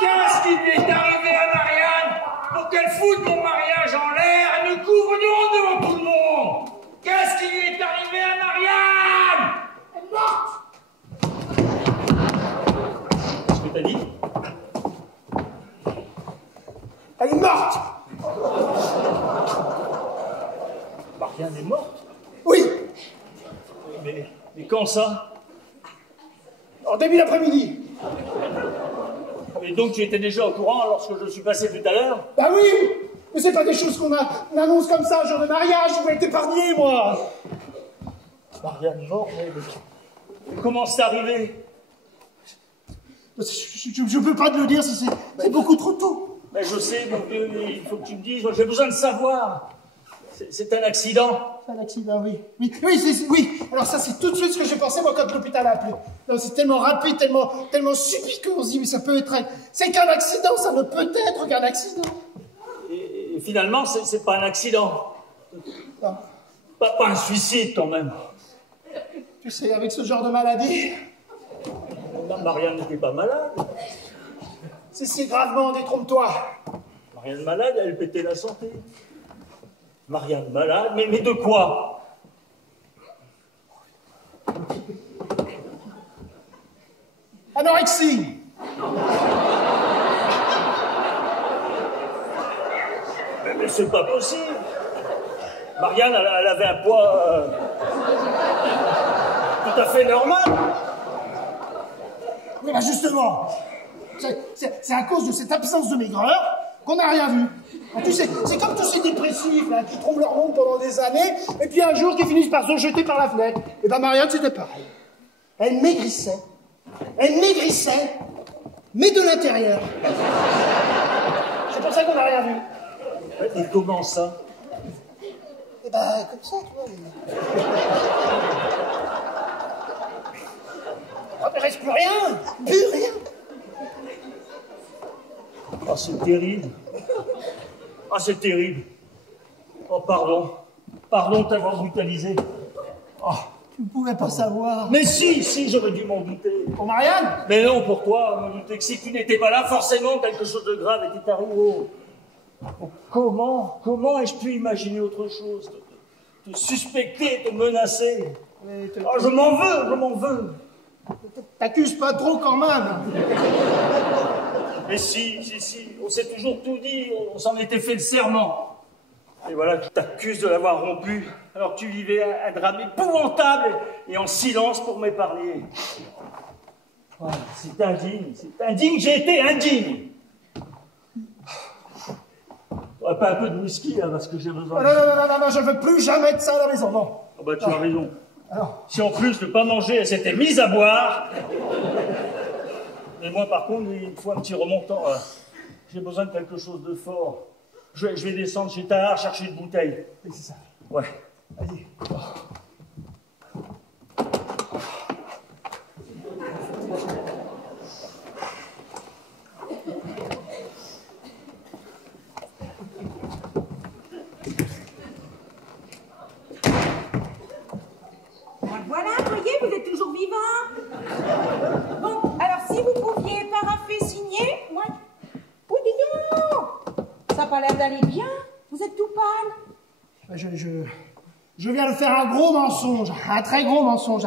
Qu'est-ce qui lui est arrivé à Marianne pour qu'elle foute mon mariage en l'air et me couvre de honte devant tout le monde? Qu'est-ce qui lui est arrivé à Marianne? elle est morte. Qu'est-ce que t'as dit? Elle est morte. Marianne est morte? Oui, Mais quand ça? en début d'après-midi. Et donc tu étais déjà au courant lorsque je suis passé tout à l'heure? Bah oui, mais c'est pas des choses qu'on annonce comme ça, jour de mariage, je voulais t'épargner, moi. Marianne morte, mais comment c'est arrivé? Je peux pas te le dire, c'est beaucoup trop tôt. Mais je sais, mon vieux, mais il faut que tu me dises, j'ai besoin de savoir. C'est un accident. C'est un accident, oui. Oui. Alors ça, c'est tout de suite ce que j'ai pensé, moi, quand l'hôpital a appelé. Non, c'est tellement rapide, tellement subit qu'on se dit, mais ça peut être... C'est qu'un accident, ça ne peut être qu'un accident. Et finalement, c'est pas un accident. Non. Pas un suicide, quand même. Tu sais, avec ce genre de maladie... Marianne n'était pas malade. C'est si gravement, détrompe-toi. Marianne malade, elle pétait la santé. Marianne malade, mais de quoi? Anorexie. Mais c'est pas possible. Marianne, elle avait un poids tout à fait normal. Oui, bah justement, c'est à cause de cette absence de maigreur qu'on n'a rien vu. Ah, tu sais, c'est comme tous ces dépressifs là, qui trouvent leur monde pendant des années, et puis un jour qui finissent par se jeter par la fenêtre. Et ben Marianne, c'était pareil. Elle maigrissait, mais de l'intérieur. C'est pour ça qu'on n'a rien vu. Et comment ça? Et ben comme ça, tu vois. Il ne reste plus rien. Oh, c'est terrible. Ah, c'est terrible. Oh, pardon de t'avoir brutalisé. Oh. Tu ne pouvais pas savoir. Mais si, j'aurais dû m'en douter. Pour Marianne? Mais non, pour toi, me douter que si tu n'étais pas là, forcément, quelque chose de grave était arrivé. Oh, comment ai-je pu imaginer autre chose? Te suspecter, te menacer? Oh, je m'en veux. T'accuses pas trop quand même. Mais si, on s'est toujours tout dit, on s'en était fait le serment. Et voilà, tu t'accuses de l'avoir rompu, alors que tu vivais un drame épouvantable et en silence pour m'épargner. Voilà, c'est indigne, j'ai été indigne. T'aurais pas un peu de whisky, là, parce que j'ai besoin de... Non, je veux plus jamais de ça à la maison, non. Oh bah, tu as raison. Alors. Si en plus de pas manger, elle s'était mise à boire... Mais moi, par contre, il me faut un petit remontant. J'ai besoin de quelque chose de fort. Je vais descendre chez Tahar chercher une bouteille. Oui, c'est ça. Ouais. Vas-y. Voilà, voyez, vous êtes toujours vivant. Bon, alors si vous pouviez paraffer, signer, moi... Oh, dis donc! Ça n'a pas l'air d'aller bien. Vous êtes tout pâle. Je viens de faire un gros mensonge. Un très gros mensonge.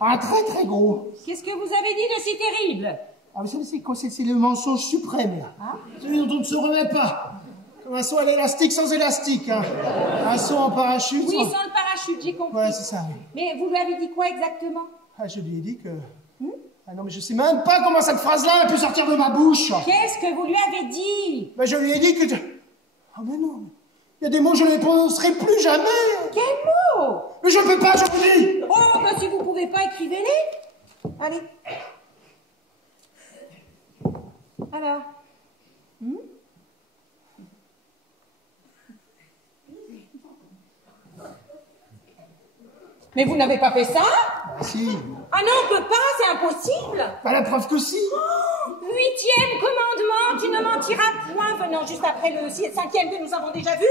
Un très très gros. Qu'est-ce que vous avez dit de si terrible? Ah, vous savez, c'est quoi? C'est le mensonge suprême, là. Ah. Celui dont on ne se remet pas. Comme un saut à l'élastique sans élastique, hein. Un saut en parachute. Oui, sans le parachute, j'ai compris. Ouais, c'est ça, oui. Mais vous lui avez dit quoi exactement? Ah, je lui ai dit que... Ah non, mais je sais même pas comment cette phrase-là a pu sortir de ma bouche. Qu'est-ce que vous lui avez dit? Ben, je lui ai dit que... Ah, mais non. Il y a des mots que je ne les prononcerai plus jamais. Quel mot? Mais je peux pas, je vous dis. Oh, bah si vous pouvez pas, écrivez-les. Allez. Alors. Mais vous n'avez pas fait ça? Ah, si. Ah non, on peut pas, c'est impossible. Pas la preuve que si. 8e commandement, tu ne mentiras point, venant juste après le 5e que nous avons déjà vu.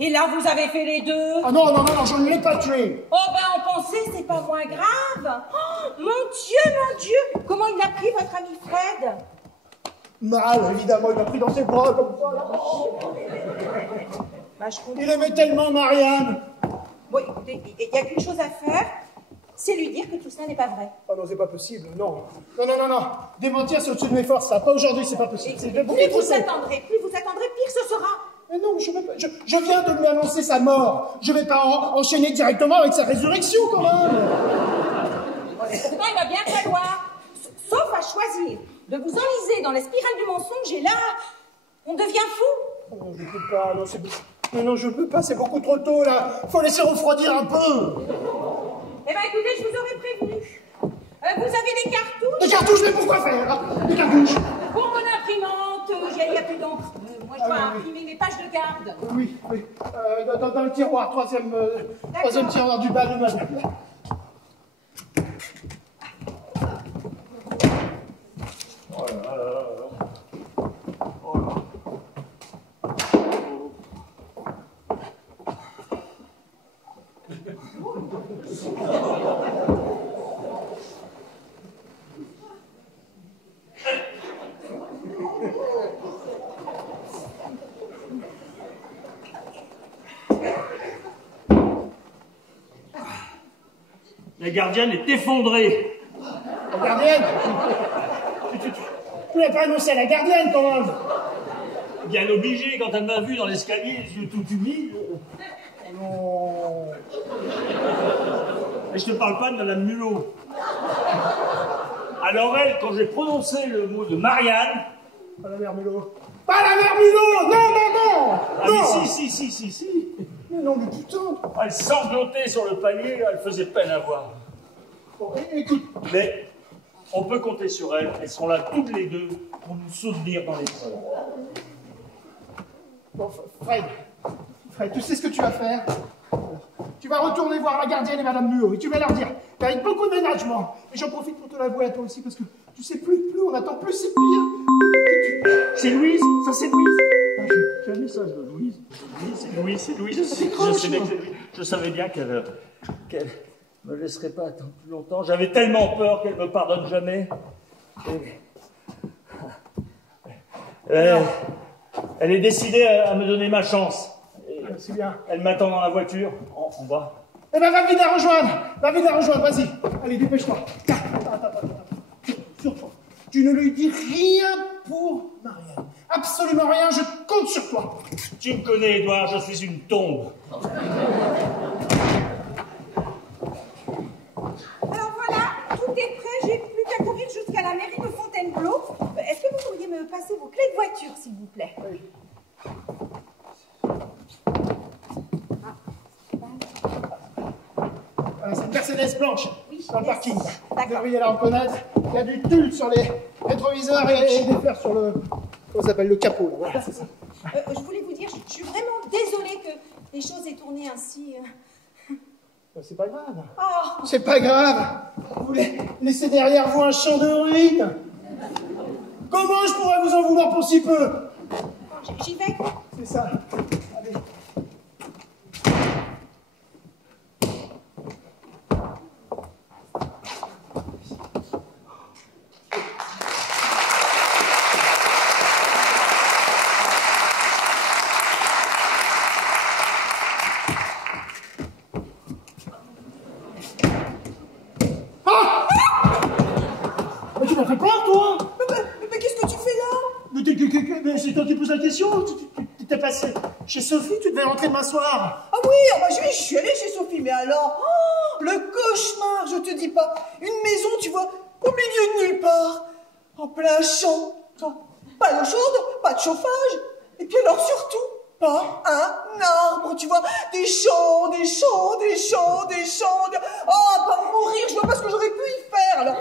Et là, vous avez fait les deux. Ah non, je ne l'ai pas tué. Oh ben, on pensait, c'est pas moins grave. Oh, mon Dieu, comment il a pris votre ami Fred? Mal, évidemment, il m'a pris dans ses bras comme ça, là. Bah, je comprends. Il aimait tellement Marianne. Bon, écoutez, il n'y a qu'une chose à faire, c'est lui dire que tout ça n'est pas vrai. Oh non, c'est pas possible, non. Non. Démentir, c'est au-dessus de mes forces, ça. Pas aujourd'hui, c'est pas possible. Et plus vous attendrez, pire ce sera. Mais non, je veux pas. Je viens de lui annoncer sa mort. Je vais pas enchaîner directement avec sa résurrection, quand même. Pourtant, il va bien falloir, sauf à choisir, de vous enliser dans la spirale du mensonge, et là, on devient fou. Oh non, je peux pas, non, non, je peux pas, c'est beaucoup trop tôt, là. Faut laisser refroidir un peu. Eh ben, écoutez, je vous aurais prévenu. Vous avez des cartouches? Des cartouches, mais pourquoi faire? Des cartouches. Pour mon imprimante, il n'y a plus d'encre. Moi, je dois imprimer mes pages de garde. Oui. Dans le tiroir, troisième tiroir du bas de madame. Oh là là. Oh là. La gardienne est effondrée. La gardienne? Tu n'as pas annoncé à la gardienne, quand même. Bien obligée, quand elle m'a vu dans l'escalier, les yeux tout humides. Non. Et je te parle pas de Madame Mulot. Alors elle, quand j'ai prononcé le mot de Marianne... Pas la mère Mulot. Pas la mère Mulot. Non. Ah mais si. Mais non, mais putain. Elle sanglotait sur le palier, elle faisait peine à voir. Bon, écoute. Mais on peut compter sur elles, elles sont là toutes les deux pour nous soutenir dans l'épreuve. Bon, Fred, tu sais ce que tu vas faire? Tu vas retourner voir la gardienne et Madame Mulot et tu vas leur dire, avec beaucoup de ménagement, et j'en profite pour te l'avouer à toi aussi, parce que tu sais, plus on attend, plus c'est pire. C'est Louise, ça c'est Louise. Ah, j'ai un message de Louise. C'est Louise. Je savais bien qu'elle me laisserait pas attendre plus longtemps. J'avais tellement peur qu'elle me pardonne jamais. Elle est décidée à me donner ma chance. C'est bien. Elle m'attend dans la voiture, en bas. Eh ben, va vite la rejoindre, vas-y. Allez, dépêche-toi. Attends. Surtout, tu ne lui dis rien pour Marianne. Absolument rien, je compte sur toi. Tu me connais, Édouard, je suis une tombe. Alors voilà, tout est prêt, j'ai plus qu'à courir jusqu'à la mairie de Fontainebleau. Est-ce que vous pourriez me passer vos clés de voiture, s'il vous plaît? Oui. C'est une Mercedes blanche, Oui, dans le parking. merci. Vous D'accord. devriez la reconnaître. Il y a du tulle sur les rétroviseurs et des fers sur le... Comment ça s'appelle? Le capot. Là. Voilà, c'est ça. Je voulais vous dire, je suis vraiment désolée que les choses aient tourné ainsi. C'est pas grave. Oh, C'est pas grave. Vous laissez derrière vous un champ de ruines. Comment je pourrais vous en vouloir pour si peu? j'y vais. C'est ça. Allez. Mais tu m'as fait peur, toi? Mais qu'est-ce que tu fais là? Mais c'est toi qui poses la question. Tu t'es passé chez Sophie, tu devais rentrer demain soir. Ah oui, je suis allée chez Sophie, mais alors, le cauchemar, je te dis pas. Une maison, tu vois, au milieu de nulle part, en plein champ. Pas d'eau chaude, pas de chauffage, et puis alors surtout, pas un arbre, tu vois. Des champs, des champs, des champs, des champs. Oh, pas mourir, je vois pas ce que j'aurais pu y faire. Alors,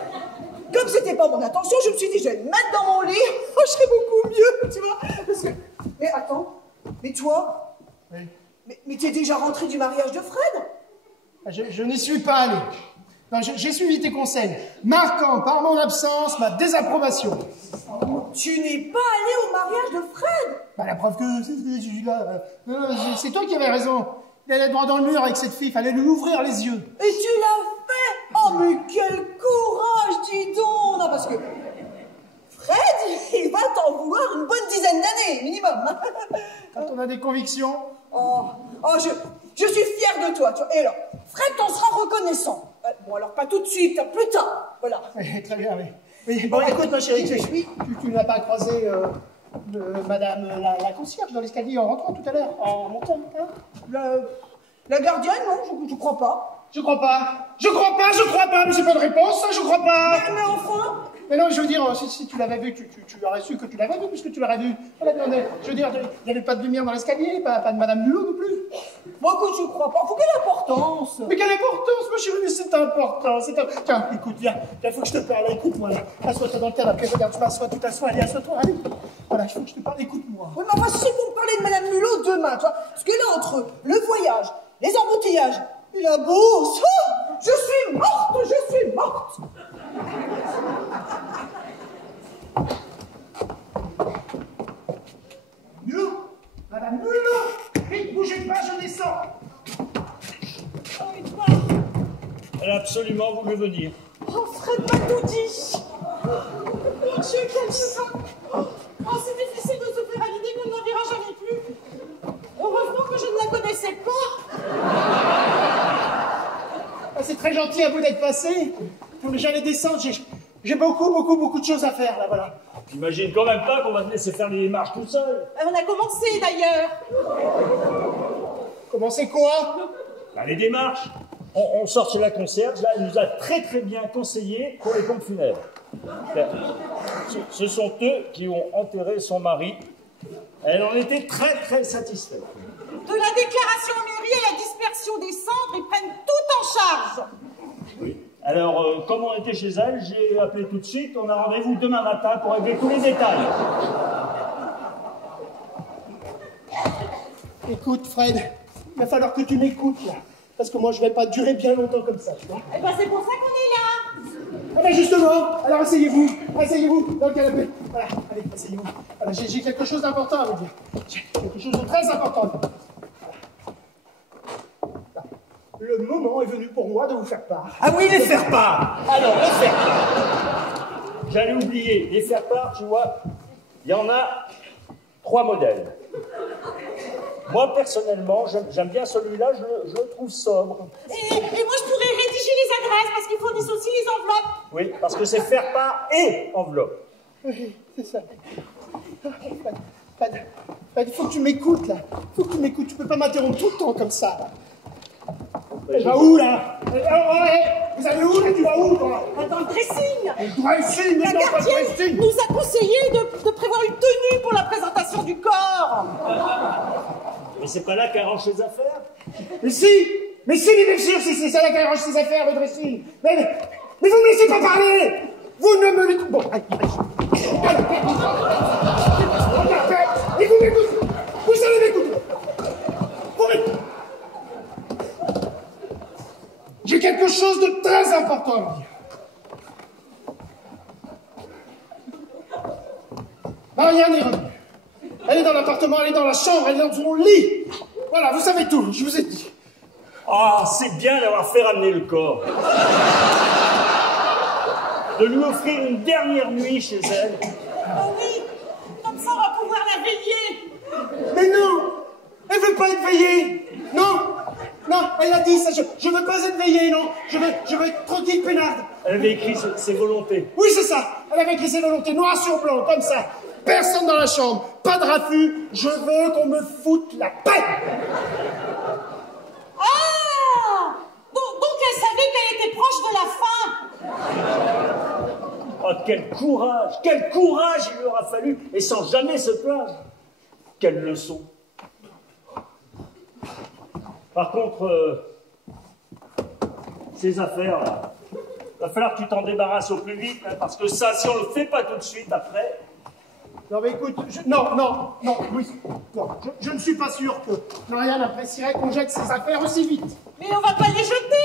comme c'était pas mon intention, je me suis dit, je vais me mettre dans mon lit, je serais beaucoup mieux, tu vois. Parce que... Mais attends, mais toi, Oui. mais t'es déjà rentré du mariage de Fred? Je n'y suis pas allé. Non, j'ai suivi tes conseils, marquant par mon absence ma désapprobation. Tu n'es pas allé au mariage de Fred? Bah, la preuve que c'est toi qui avais raison. Il allait droit dans le mur avec cette fille, fallait lui ouvrir les yeux. Et tu l'as fait? Oh, mais quel courage, dis donc! Non, parce que Fred, il va t'en vouloir une bonne dizaine d'années, minimum. Quand on a des convictions... Oh, je suis fière de toi, tu vois. Et alors, Fred t'en sera reconnaissant. Bon, alors pas tout de suite, plus tard, voilà. Oui, très bien, oui. Oui, bon, écoute, ma chérie, tu n'as pas croisé madame la concierge dans l'escalier en rentrant tout à l'heure, en montant, hein? La gardienne, non, je crois pas. Je crois pas, mais c'est pas de réponse, je crois pas. Mais enfin... Mais non, je veux dire, si tu l'avais vu, tu aurais su que tu l'avais vu, puisque tu l'aurais vu. Voilà, je veux dire, il n'y avait pas de lumière dans l'escalier, pas de madame Mulot non plus. Moi, écoute, je crois pas. Faut quelle importance? Mais quelle importance, ma chérie, mais c'est important, Tiens, écoute, viens, il faut que je te parle, écoute-moi, là. Assois-toi dans le canapé, regarde, tu m'assois, tu t'assois, allez, assois-toi, allez. Voilà, il faut que je te parle, écoute-moi. Oui, mais enfin, si c'est pour me parler de madame Mulot demain, tu vois, parce que là, entre le voyage, les embouteillages et la bourse, je suis morte. Mulot, madame Mulot, vite, bougez pas, je descends. Oh, et toi? Elle a absolument voulu venir. Oh, Fred m'a tout dit. Mon Dieu, quel sang. Oh, c'est difficile de se faire à l'idée qu'on n'en verra jamais plus. Heureusement que je ne la connaissais pas. Ah, c'est très gentil à vous d'être passé. Mais j'allais descendre, j'ai beaucoup de choses à faire, là, voilà. J'imagine quand même pas qu'on va te laisser faire les démarches tout seul. On a commencé d'ailleurs. Commencez quoi? Bah, les démarches. On sort chez la concierge, là, elle nous a très bien conseillé pour les pompes funèbres. Ce sont eux qui ont enterré son mari. Elle en était très satisfaite. De la déclaration en mairie à la dispersion des cendres, ils prennent tout en charge. Oui. Alors, comme on était chez elle, j'ai appelé tout de suite. On a rendez-vous demain matin pour régler tous les détails. Écoute, Fred, il va falloir que tu m'écoutes, là. Parce que moi, je vais pas durer bien longtemps comme ça, tu vois. Eh ben c'est pour ça qu'on est là. Ah ben justement, alors asseyez-vous dans le canapé. Voilà, allez, asseyez-vous. Voilà, j'ai quelque chose d'important à vous dire. J'ai quelque chose de très important à vous dire. Voilà. Le moment est venu pour moi de vous faire part. Ah oui, les faire part. Alors, les faire part. J'allais oublier, les faire part, tu vois, il y en a 3 modèles. Moi, personnellement, j'aime bien celui-là, je le trouve sobre. Et moi, je pourrais rédiger les adresses parce qu'ils fournissent aussi les enveloppes. Oui, parce que c'est faire part et enveloppe. Oui, c'est ça. Fred, il faut que tu m'écoutes, là. Il faut que tu m'écoutes. Tu peux pas m'interrompre tout le temps comme ça, là. Elle va où, là? Vous allez où, là? Tu vas où, toi? Dans le dressing. Le dressing, mais La non, pas le gardienne dressing. nous a conseillé de prévoir une tenue pour la présentation du corps. Mais c'est pas là qu'elle range ses affaires. Mais bien sûr, si c'est là qu'elle range ses affaires, le dressing. Mais vous me laissez pas parler. Vous ne me laissez... Bon, allez. Et vous m'écoutez. Vous allez m'écouter. Vous m'écoutez. J'ai quelque chose de très important à vous dire. Marianne est revenue. Elle est dans l'appartement, elle est dans la chambre, elle est dans son lit. Voilà, vous savez tout, je vous ai dit. Ah, c'est bien d'avoir fait ramener le corps. De lui offrir une dernière nuit chez elle. Oh oui, comme ça on va pouvoir la veiller. Mais non, elle veut pas être veillée. Non, elle a dit ça, je veux pas être veillée, non. Je veux être tranquille, peinarde. Elle avait écrit ses volontés. Oui, c'est ça. Elle avait écrit ses volontés, noir sur blanc, comme ça. Personne dans la chambre, pas de raffut. Je veux qu'on me foute la paix. Ah, donc elle savait qu'elle était proche de la fin. Oh, quel courage il lui aura fallu, et sans jamais se plaindre. Quelle leçon. Par contre, ces affaires, là, il va falloir que tu t'en débarrasses au plus vite, hein, parce que ça, si on le fait pas tout de suite après... Non, mais écoute, non, Louis, non, je ne suis pas sûr que Marianne apprécierait qu'on jette ses affaires aussi vite. Mais on va pas les jeter.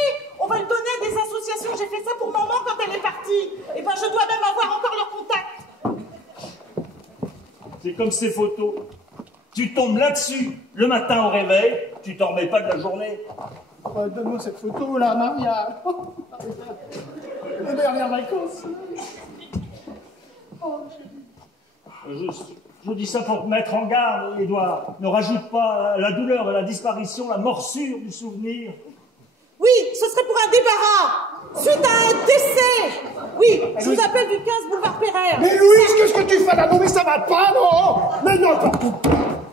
On va le donner à des associations. J'ai fait ça pour maman quand elle est partie. Et ben je dois même avoir encore leur contact. C'est comme ces photos. Tu tombes là-dessus le matin au réveil, tu t'en remets pas de la journée. Donne-moi cette photo, là, Marianne. Les dernières vacances. Je dis ça pour te mettre en garde, Édouard. Ne rajoute pas la douleur, la disparition, la morsure du souvenir. Oui, ce serait pour un débarras. Suite à un décès. Oui, je vous appelle du 15 boulevard Pereire. Mais Louise, qu'est-ce que tu fais là? Non, mais ça va pas, non. Mais non, pas tout.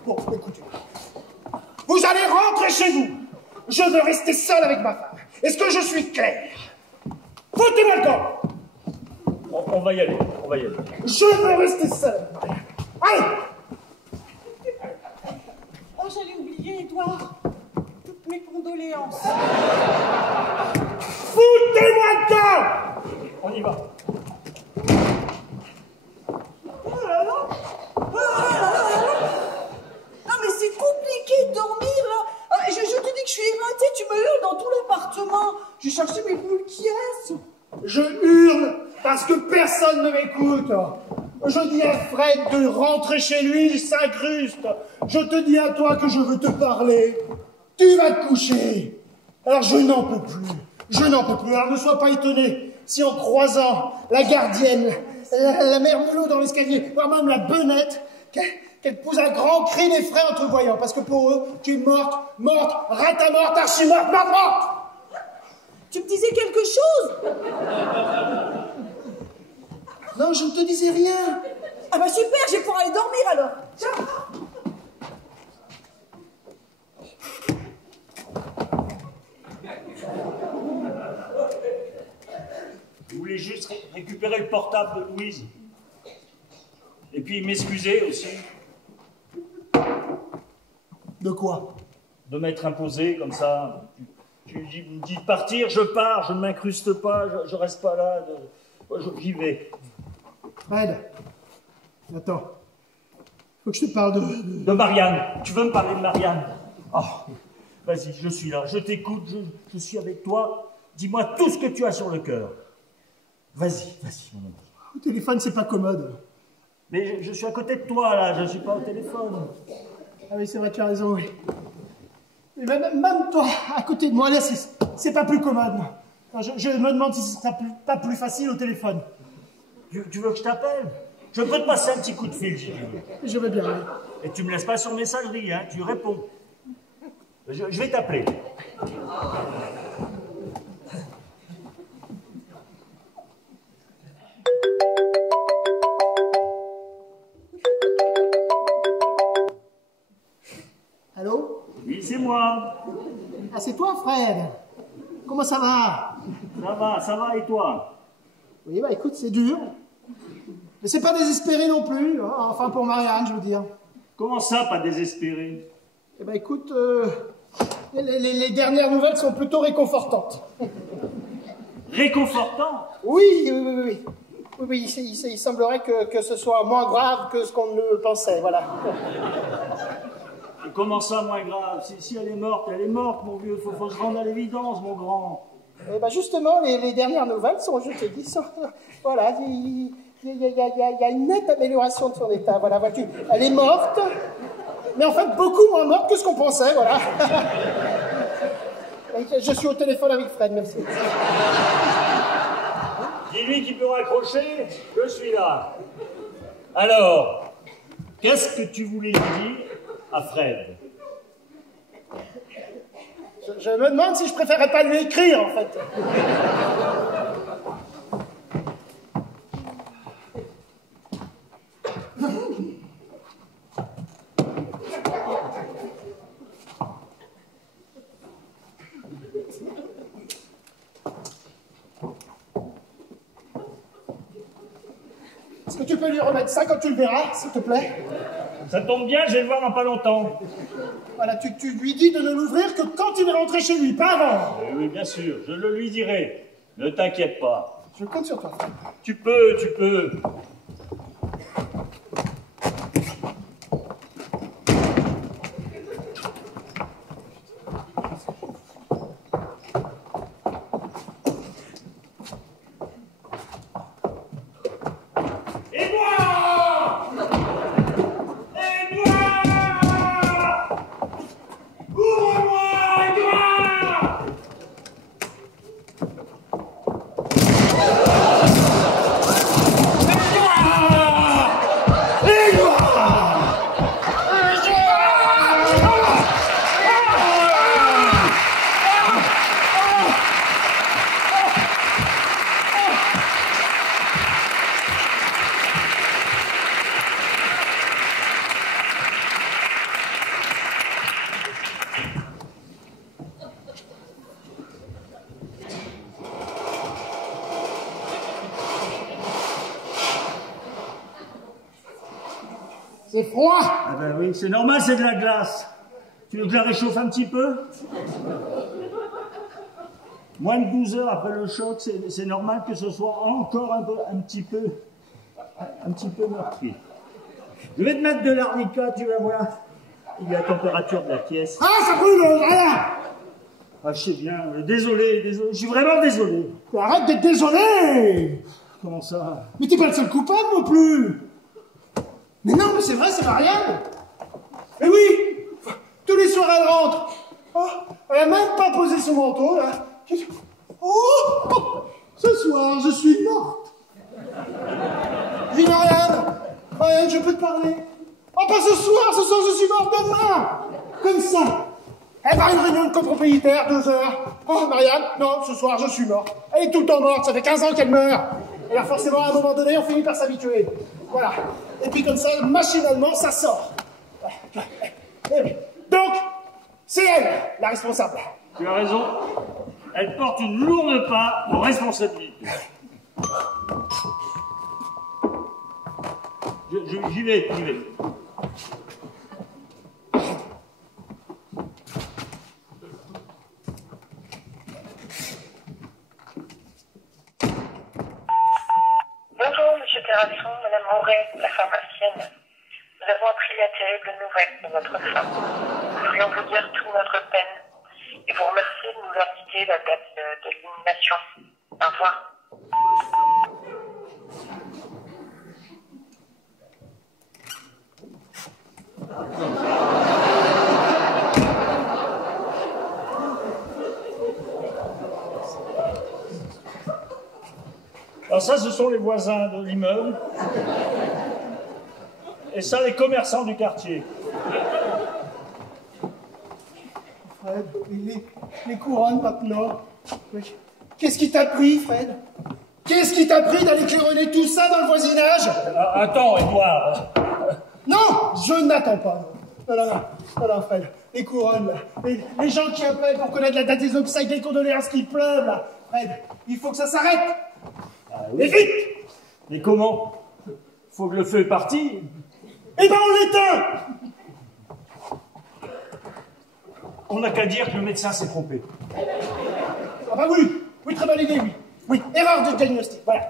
Bon, écoutez. Vous allez rentrer chez vous. Je veux rester seul avec ma femme. Est-ce que je suis clair? Foutez-moi le corps. On va y aller, Je veux rester seul. Allez. Oh, j'allais oublier, Édouard. Toutes mes condoléances. Foutez-moi le corps. On y va. Oh là là. Non, mais c'est compliqué de dormir, là. Je te dis que je suis éreintée, tu me hurles dans tout l'appartement. J'ai cherché mes boules qui restent. Je hurle parce que personne ne m'écoute. Je dis à Fred de rentrer chez lui, il s'incruste. Je te dis à toi que je veux te parler. Tu vas te coucher. Alors je n'en peux plus. Alors ne sois pas étonné si en croisant la gardienne, la mère Mulot dans l'escalier, voire même la benette, qu'elle pousse un grand cri d'effraie en te voyant. Parce que pour eux, tu es morte, rata-morte, archi-morte, morte. Tu me disais quelque chose? Non, je ne te disais rien. Ah bah super, je vais pouvoir aller dormir alors. Tiens. Je voulais juste récupérer le portable de Louise. Et puis m'excuser aussi. De quoi? De m'être imposé comme ça. Tu me dis de partir, je pars, je ne m'incruste pas, je reste pas là, j'y vais. Fred, attends. Faut que je te parle de Marianne. Tu veux me parler de Marianne? Oh, vas-y, je suis là, je t'écoute, je suis avec toi. Dis-moi tout ce que tu as sur le cœur. Vas-y, mon ami. Au téléphone, c'est pas commode. Mais je suis à côté de toi, là, je ne suis pas au téléphone. Ah oui, c'est vrai, tu as raison, oui. Mais même toi, à côté de moi, là, c'est pas plus commode. Je me demande si ce sera pas plus facile au téléphone. Tu veux que je t'appelle? Je peux te passer un petit coup de fil, si tu veux. Je veux bien, oui. Et tu me laisses pas sur messagerie, hein, tu réponds. Je vais t'appeler. c'est toi, Fred. Comment ça va? Ça va, et toi? Oui, bah écoute, c'est dur. Mais c'est pas désespéré non plus, hein. Enfin pour Marianne, je veux dire. Comment ça, pas désespéré? Eh ben écoute, les dernières nouvelles sont plutôt réconfortantes. Réconfortant? Oui. Oui, il semblerait que ce soit moins grave que ce qu'on ne pensait, voilà. Et comment ça, moins grave? Si elle est morte, mon vieux. Faut se rendre à l'évidence, mon grand. Eh ben justement, les dernières nouvelles sont, je te dis, voilà, il y a une nette amélioration de son état, voilà, vois-tu. Elle est morte, mais en fait beaucoup moins morte que ce qu'on pensait, voilà. Je suis au téléphone avec Fred, merci. Dis-lui qu'il peut raccrocher, je suis là. Alors, qu'est-ce que tu voulais lui dire à Fred? Je me demande si je préférerais pas lui écrire, en fait. Est-ce que tu peux lui remettre ça quand tu le verras, s'il te plaît? Ça tombe bien, je vais le voir dans pas longtemps. Voilà, tu lui dis de ne l'ouvrir que quand il est rentré chez lui, pas avant. Oui, bien sûr, je le lui dirai. Ne t'inquiète pas. Je compte sur toi. Tu peux. C'est froid. Ah ben oui, c'est normal, c'est de la glace. Tu veux que je la réchauffe un petit peu? Moins de 12 heures après le choc, c'est normal que ce soit encore un petit peu meurtri. Je vais te mettre de l'arnica, tu vas voir. Il y a la température de la pièce. Ah, ça brûle, voilà. Ah, je sais bien, désolé, je suis vraiment désolé. Arrête d'être désolé. Comment ça? Mais t'es pas le seul coupable non plus. Mais non, mais c'est vrai, c'est Marianne. Mais oui, tous les soirs elle rentre. Oh, elle a même pas posé son manteau, là. Oh, ce soir, je suis morte. Dis Marianne, je peux te parler. Oh, pas ce soir, je suis morte demain. Comme ça. Elle va à une réunion de copropriétaires, 2 heures. Oh, Marianne, non, ce soir, je suis morte. Elle est tout le temps morte, ça fait 15 ans qu'elle meurt. Et alors forcément, à un moment donné, on finit par s'habituer. Voilà. Et puis comme ça, machinalement, ça sort. Donc, c'est elle, la responsable. Tu as raison. Elle porte une lourde part de responsabilité. J'y vais. Bonjour, monsieur Terrasson, madame Auray, la pharmacienne. Nous avons appris la terrible nouvelle de notre femme. Nous voulions vous dire toute notre peine et vous remercier de nous indiquer la date de l'élimination. Au revoir. Alors ça, ce sont les voisins de l'immeuble. Et ça, les commerçants du quartier. Fred, les couronnes maintenant. Oui. Qu'est-ce qui t'a pris, Fred? Qu'est-ce qui t'a pris d'aller claironner tout ça dans le voisinage? Attends, Edouard. Non, je n'attends pas. Non, Fred. Les couronnes, là. Les gens qui appellent pour connaître la date des obsèques, des condoléances qui pleuvent, là. Fred, il faut que ça s'arrête. Ah, oui. Et vite! Mais comment? Faut que le feu est parti. Eh ben, on l'éteint! On n'a qu'à dire que le médecin s'est trompé. Ah bah oui, très bonne idée, oui. Oui, erreur de diagnostic, voilà.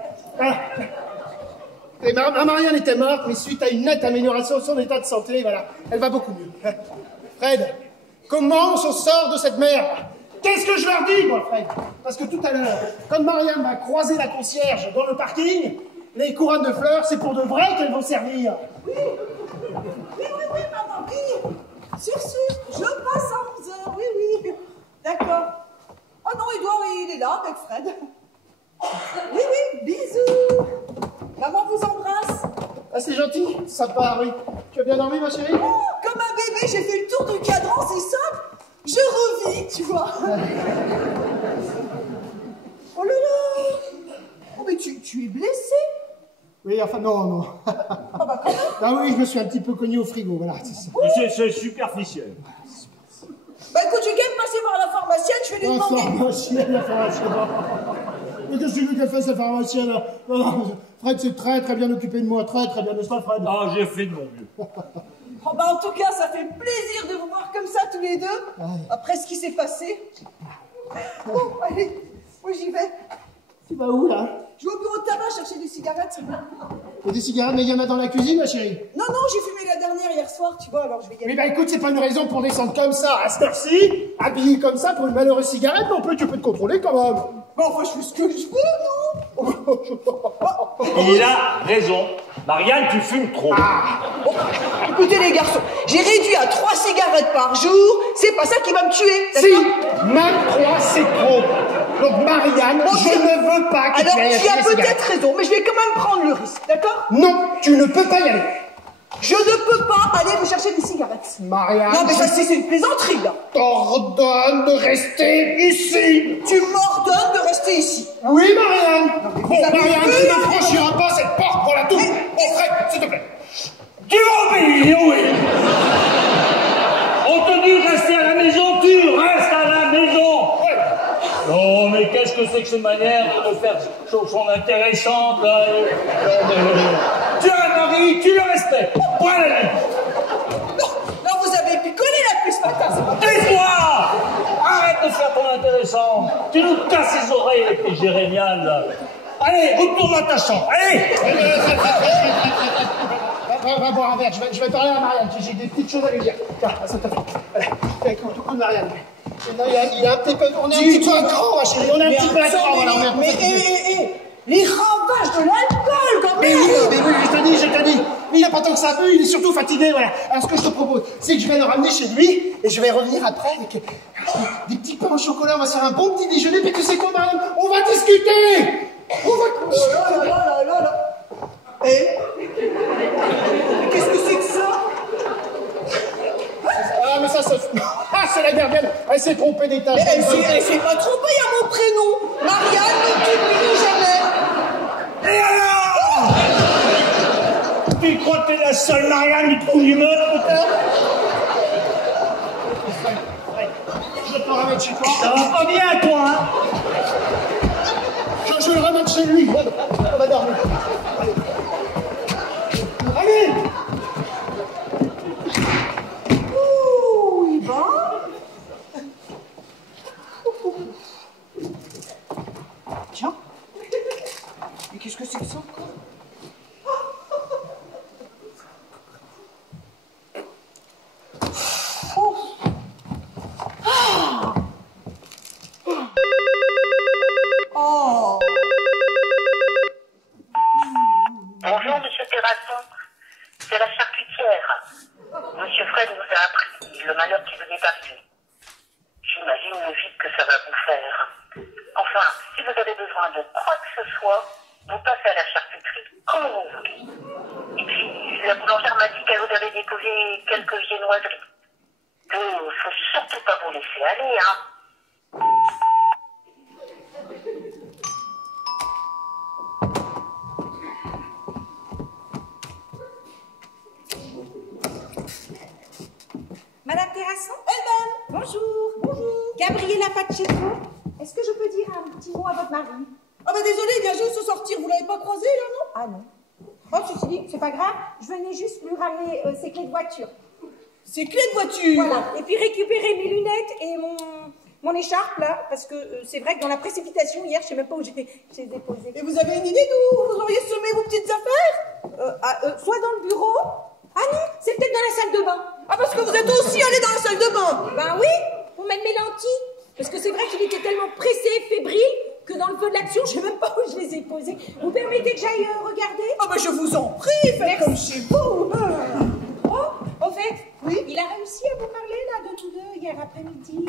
Et Marianne était morte, mais suite à une nette amélioration de son état de santé, voilà, elle va beaucoup mieux. Fred, comment on s'en sort de cette merde? Qu'est-ce que je leur dis, moi, Fred? Parce que tout à l'heure, quand Marianne va croiser la concierge dans le parking, les couronnes de fleurs, c'est pour de vrai qu'elles vont servir. Oui, maman, oui. Sûr, je passe à 11h, oui. D'accord. Oh non, Edouard, il est là avec Fred. Oui, bisous. Maman vous embrasse. Ah, c'est gentil, sympa, oui. Tu as bien dormi, ma chérie? Oh, comme un bébé, j'ai fait le tour du cadran, c'est simple. Je revis, tu vois. Oh là là. Oh, mais tu es blessé? Oui, enfin, non. Ah bah quand même. Ah oui, je me suis un petit peu cogné au frigo, voilà, c'est ça. C'est superficiel. Bah écoute, je vais quand même passer voir la pharmacienne, je vais lui La demander. la pharmacienne. Mais qu'est-ce que tu veux qu'elle fasse, la pharmacienne? Non, Fred s'est très bien occupé de moi, très bien, n'est-ce pas, Fred? Ah, j'ai fait de mon mieux. Oh bah en tout cas, ça fait plaisir de vous voir comme ça tous les deux, après ce qui s'est passé. Bon, allez, moi j'y vais. Tu vas où, là? Je vais au bureau de tabac chercher des cigarettes. Il y a des cigarettes, mais il y en a dans la cuisine, ma chérie? Non, j'ai fumé la dernière hier soir, tu vois, alors je vais y aller. Mais bah écoute, c'est pas une raison pour descendre comme ça, à cette heure-ci, habillé comme ça pour une malheureuse cigarette, non plus, tu peux te contrôler quand même. Bon, enfin, je fais ce que je veux, non? Il a raison. Marianne, tu fumes trop. Bon, écoutez les garçons, j'ai réduit à 3 cigarettes par jour, c'est pas ça qui va me tuer, Si, d'accord? même 3, c'est trop. Donc Marianne, Bon, je ne veux pas que alors, tu ailles tu acheter as des peut-être cigarettes. raison, mais je vais quand même prendre le risque, d'accord? Non, tu ne peux pas y aller. Je ne peux pas aller vous chercher des cigarettes. Marianne, Non, mais ça, c'est une plaisanterie, là. t'ordonne de rester ici. Tu m'ordonnes de rester ici. Oui, Marianne. Bon, vous avez Marianne, vu, tu là? ne franchiras pas cette porte pour la tour. Oh, Fred, s'il te plaît. Tu vas obéir, oui. On te dit rester à la maison, tu restes à la maison. Non, mais qu'est-ce que c'est que cette manière de faire son intéressante, là? Tu as un mari, tu le respectes. Voilà. Non, vous avez picolé la pluie ce matin, c'est pas Tais-toi! Arrête de faire ton intéressant. Tu nous casses les oreilles avec tes jérémiades, là. Allez, retourne à ta chambre. Allez! Va boire un verre, je vais parler à Marianne, j'ai des petites choses à lui dire. Tiens, ça te fait. Allez, écoute, Marianne. Marianne, il est un petit peu... On est un petit peu à cran, ma chérie, on est un petit peu à cran, voilà, on est un peu... les ravages de l'alcool, quand Mais même. oui, je te dis. Mais il n'a pas tant que ça bu, il est surtout fatigué, voilà. Alors ce que je te propose, c'est que je vais le ramener chez lui, et je vais revenir après avec des petits pains au chocolat, on va se faire un bon petit déjeuner, puis tu sais quoi, Marianne? On va discuter. Oh là. Eh? Qu'est-ce que c'est que ça? Ah, mais ça... Ah, c'est la gardienne, elle s'est trompée d'étage. Elle s'est pas trompée, il y a mon prénom. Marianne, ne t'oublie jamais. Et alors? Tu crois que t'es la seule Marianne du trou du meuble, peut-être? Je peux le remettre chez toi. Ça va pas bien, toi, hein? Je vais le remettre chez lui. On va dormir. Allez. Ouh, il va. Tiens. Mais qu'est-ce que c'est que ça? Oh. Bonjour, monsieur Terrasson. C'est la charcutière. Monsieur Fred nous a appris le malheur qui vous est arrivé. J'imagine le vide que ça va vous faire. Enfin, si vous avez besoin de quoi que ce soit, vous passez à la charcuterie comme vous voulez. Et puis, la boulangère m'a dit qu'elle vous avait déposé quelques viennoiseries. Il ne faut surtout pas vous laisser aller, hein. chez vous, est-ce que je peux dire un petit mot à votre mari? Ah bah désolé, il vient juste de sortir, vous l'avez pas croisé là, non? Ah non. Oh, ceci dit, c'est pas grave, je venais juste lui ramener ses clés de voiture. Ses clés de voiture. Voilà, et puis récupérer mes lunettes et mon écharpe là, parce que c'est vrai que dans la précipitation hier, je sais même pas où je les ai posées. Et vous avez une idée d'où vous auriez semé vos petites affaires? Soit dans le bureau. Ah non, c'est peut-être dans la salle de bain. Ah parce que vous êtes aussi allé dans la salle de bain. Ben oui, pour mettre mes lentilles. Parce que c'est vrai qu'il était tellement pressé, fébrile, que dans le feu de l'action, je sais même pas où je les ai posées. Vous permettez que j'aille regarder? Ah bah je vous en prie, faites comme chez vous. Oh, au fait, oui, il a réussi à vous parler là de tous deux hier après-midi.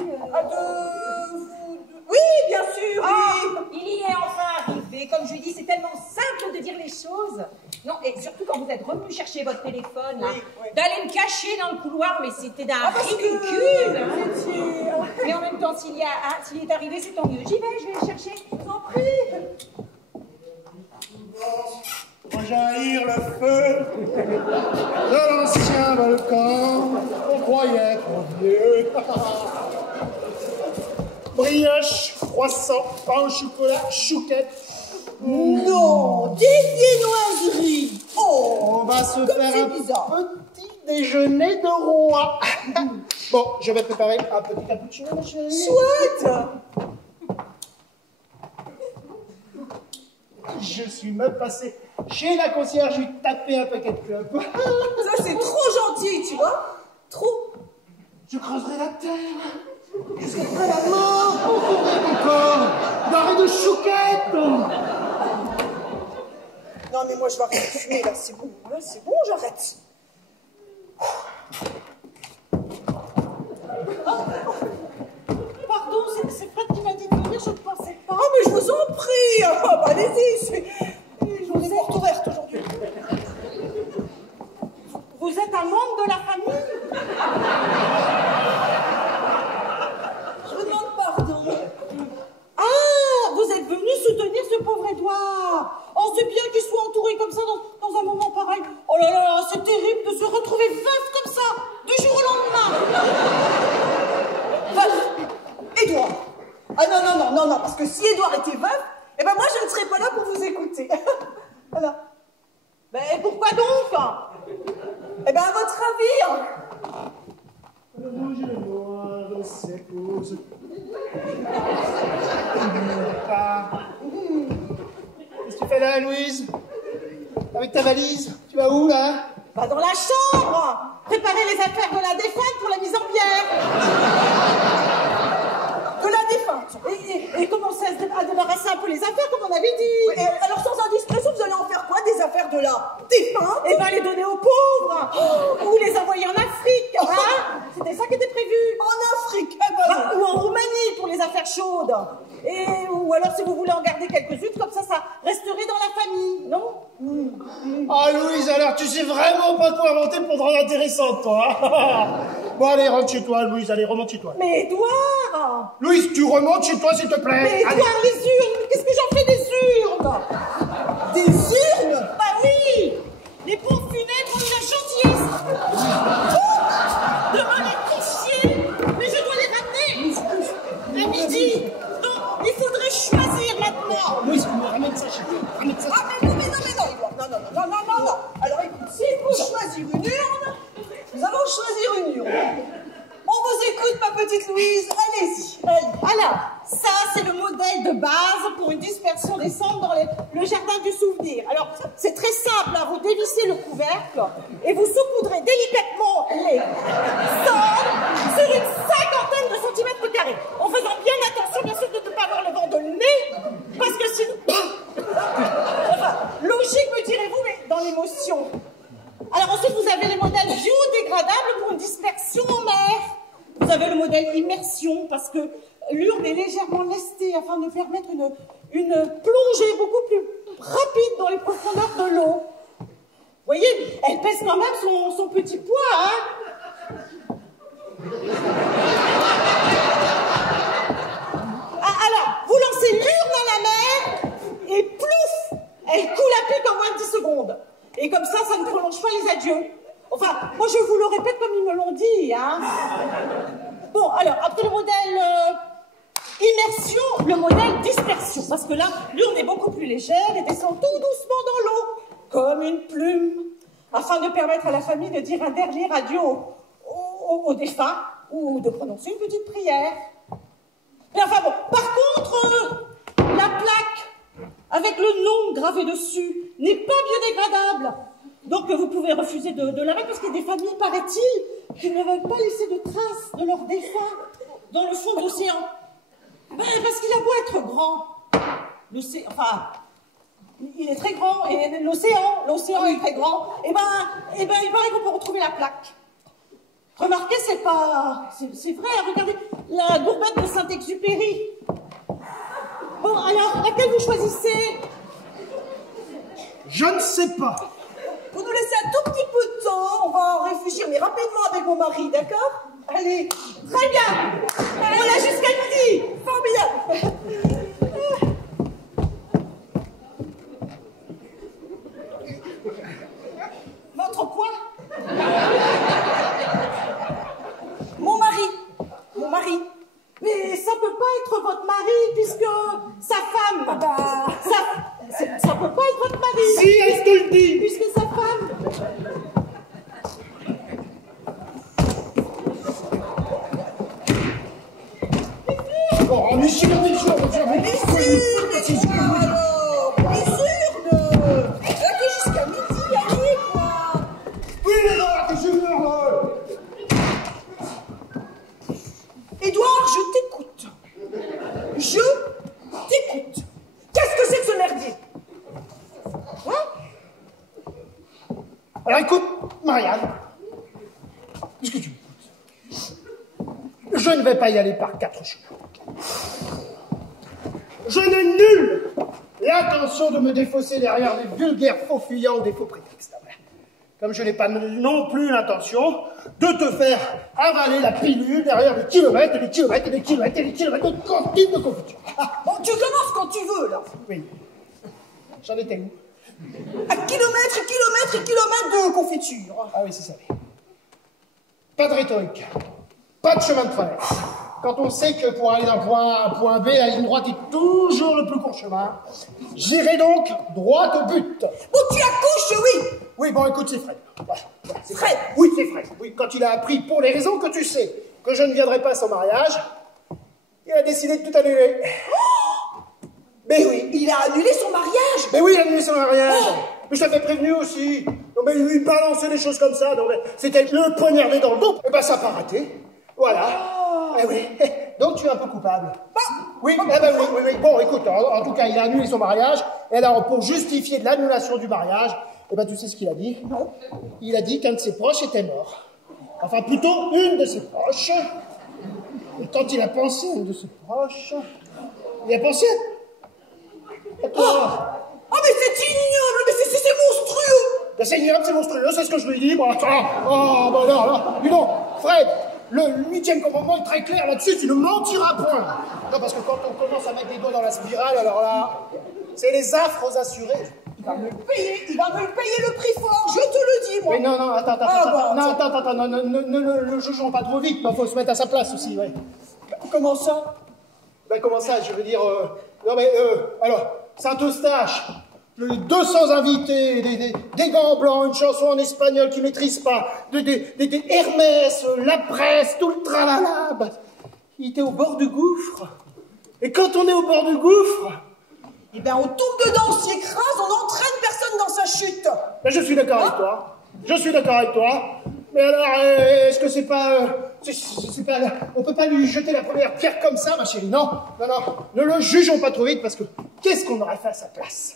Oui, bien sûr, oui. Il y est enfin arrivé. Comme je lui dis, c'est tellement simple de dire les choses. Non, et surtout quand vous êtes revenu chercher votre téléphone, là, oui. d'aller me cacher dans le couloir, mais c'était d'un ridicule. Mais en même temps, s'il est arrivé, c'est tant mieux. J'y vais, je vais le chercher. Je vous en prie. Rejaillir le feu de l'ancien volcan. On croyait être vieux. Brioche, croissant, pain au chocolat, chouquette. Non, des viennoiseries. Oh, On va se comme faire c'est un bizarre. petit déjeuner de roi. Bon, je vais préparer un petit cappuccino, ma chérie. Chouette. Je suis même passé chez la concierge, lui taper un paquet de clopes. Ça c'est trop gentil, tu vois. Trop. Je creuserai la terre jusqu'après la mort pour couvrir ton corps d'arrêt de chouquette. Non mais moi je vais arrêter de fumer là, c'est bon. Là c'est bon, j'arrête. Pardon, c'est Fred qui m'a dit de venir, je ne pensais pas. Oh mais je vous en prie. Ah bah allez-y, j'en ai porte ouverte aujourd'hui. Vous êtes un membre de la famille? Je vous demande pardon. Ah, vous êtes venu soutenir ce pauvre Édouard. Oh, c'est bien qu'il soit entouré comme ça dans un moment pareil. Oh là là, c'est terrible de se retrouver veuf comme ça, du jour au lendemain. Veuf. Édouard. Ah non, parce que si Édouard était veuf, eh ben moi je ne serais pas là pour vous écouter. Voilà. Ben, pourquoi donc? Eh ben à votre avis. Le rouge et le noir s'épousent. Qu'est-ce que tu fais là, Louise? Avec ta valise? Tu vas où, là? Bah, dans la chambre. Préparer les affaires de la défunte pour la mise en bière. De la défunte. Et commencer à débarrasser un peu les affaires, comme on avait dit. Oui, et alors sans indiscrétion, vous allez en faire quoi des affaires de la défunte? Et ben les donner aux pauvres. Ou les envoyer en Afrique. Hein? C'était ça qui était prévu. En Afrique. Eh ben, Ou en Roumanie pour les affaires chaudes. Ou alors si vous voulez en garder quelques-unes, comme ça resterait dans la famille, non? Ah, Louise, alors tu sais vraiment pas quoi inventer pour te rendre intéressante, toi. Bon, allez, rentre chez toi, Louise, allez, remonte chez toi. Mais Édouard! Louise, tu remontes chez toi, s'il te plaît. Mais Édouard, les urnes! Qu'est-ce que j'en fais des urnes? des urnes? Bah oui! Les pompes funèbres ont de la gentillesse! Demain les confier! Mais je dois les ramener! À midi! Donc, il faudrait choisir maintenant! Louise, ramène ça chez toi. Ramène ça. Ah mais non, Édouard, non. Alors écoute, s'il faut choisir une urne, nous allons choisir une urne. On vous écoute, ma petite Louise, allez-y. Alors, ça, c'est le modèle de base pour une dispersion des cendres dans le jardin du souvenir. Alors, c'est très simple, hein, vous dévissez le couvercle et vous saupoudrez délicatement les cendres sur une cinquantaine de centimètres carrés, en faisant bien attention, bien sûr, de ne pas avoir le vent de nez, parce que sinon... Enfin, logique, me direz-vous, mais dans l'émotion. Alors ensuite, vous avez les modèles biodégradables pour une dispersion en mer. Vous avez le modèle immersion, parce que l'urne est légèrement lestée afin de permettre une plongée beaucoup plus rapide dans les profondeurs de l'eau. Vous voyez, elle pèse quand même son petit poids, hein. Alors, vous lancez l'urne dans la mer, et plouf, elle coule à pic en moins de 10 secondes. Et comme ça ne prolonge pas les adieux. Enfin, moi je vous le répète comme ils me l'ont dit, hein. Bon, alors, après le modèle immersion, le modèle dispersion. Parce que là, lui, on est beaucoup plus légère et descend tout doucement dans l'eau, comme une plume, afin de permettre à la famille de dire un dernier adieu au défunt ou de prononcer une petite prière. Mais enfin bon, par contre, la plaque avec le nom gravé dessus n'est pas biodégradable. Donc vous pouvez refuser de la mettre parce qu'il y a des familles, paraît-il, qui ne veulent pas laisser de traces de leurs défunts dans le fond de l'océan. Parce qu'il a beau être grand, l'océan, enfin, il est très grand, et l'océan est très grand, et il paraît qu'on peut retrouver la plaque. Remarquez, c'est vrai, regardez, la gourbette de Saint-Exupéry. Bon, alors, laquelle vous choisissez? Je ne sais pas. Vous nous laissez un tout petit peu de temps, on va en réfléchir, mais rapidement avec mon mari, d'accord? Allez, Très bien. Voilà, jusqu'à midi. formidable. Votre quoi? Mon mari. Mais ça peut pas être votre mari, puisque sa femme... Ah bah... Ça peut pas être votre mari. Si, elle te le dit. Puisque sa femme... Oh, mais sûr, mais sûr, Là que jusqu'à midi, allez, quoi. oui, mais non, que je meurs. Édouard, je t'écoute. Qu'est-ce que c'est que ce merdier? Alors écoute, Marianne, est-ce que tu m'écoutes? Je ne vais pas y aller par 4 chemins. Je n'ai nulle l'intention de me défausser derrière des vulgaires faux fuyants ou des faux prétextes. Comme je n'ai pas non plus l'intention de te faire avaler la pilule derrière des kilomètres et des kilomètres et des kilomètres et des kilomètres de cantine de confiture. Bon, tu commences quand tu veux, là. Oui. J'en étais où? À kilomètres et kilomètres et kilomètres de confiture. Ah oui, c'est ça. Pas de rhétorique. Pas de chemin de traverse. Quand on sait que pour aller d'un point A à un point B, la ligne droite est toujours le plus court chemin, j'irai donc droit au but. Bon, tu accouches, oui. Oui, bon, écoute, c'est Fred. Voilà, c'est Fred. Oui, c'est Fred. Oui, quand il a appris, pour les raisons que tu sais, que je ne viendrai pas à son mariage, il a décidé de tout annuler. Mais oui. Il a annulé son mariage. Mais oui, il a annulé son mariage. Mais je t'avais prévenu aussi. Non, mais il balançait des choses comme ça. Non, mais c'était le poignardé dans le dos. Eh ben, ça n'a pas raté. Voilà. Eh oui. Donc, tu es un peu coupable. Oui, eh ben oui. Bon, écoute, en tout cas, il a annulé son mariage. Et alors, pour justifier de l'annulation du mariage, eh ben, tu sais ce qu'il a dit? Non. Il a dit qu'un de ses proches était mort. Enfin, plutôt une de ses proches. Et quand il a pensé à une de ses proches, il a pensé à toi. Oh, mais c'est ignoble, mais c'est monstrueux. Ben, c'est ignoble, c'est monstrueux, c'est ce que je lui dis. Bon, attends. Oh, ben non. Dis donc, Fred, le 8e commandement est très clair là-dessus, tu ne mentiras point. Non, parce que quand on commence à mettre les doigts dans la spirale, alors là, c'est les affres aux assurés. Il va me le payer le prix fort, je te le dis, moi. Oui, non, attends. Bon, Attends, ne le jugeons pas trop vite, il faut se mettre à sa place aussi, ouais. Comment ça? Ben, comment ça, je veux dire, alors, Saint-Eustache, 200 invités, des gants blancs, une chanson en espagnol qu'ils maîtrisent pas, des Hermès, la presse, tout le tralala. Ben, il était au bord du gouffre. Et quand on est au bord du gouffre... Eh bien, on tombe dedans, on s'y écrase, on n'entraîne personne dans sa chute. Ben, je suis d'accord avec toi. Mais alors, est-ce que c'est pas... on peut pas lui jeter la première pierre comme ça, ma chérie. Non. Ne le jugeons pas trop vite, parce que qu'est-ce qu'on aurait fait à sa place?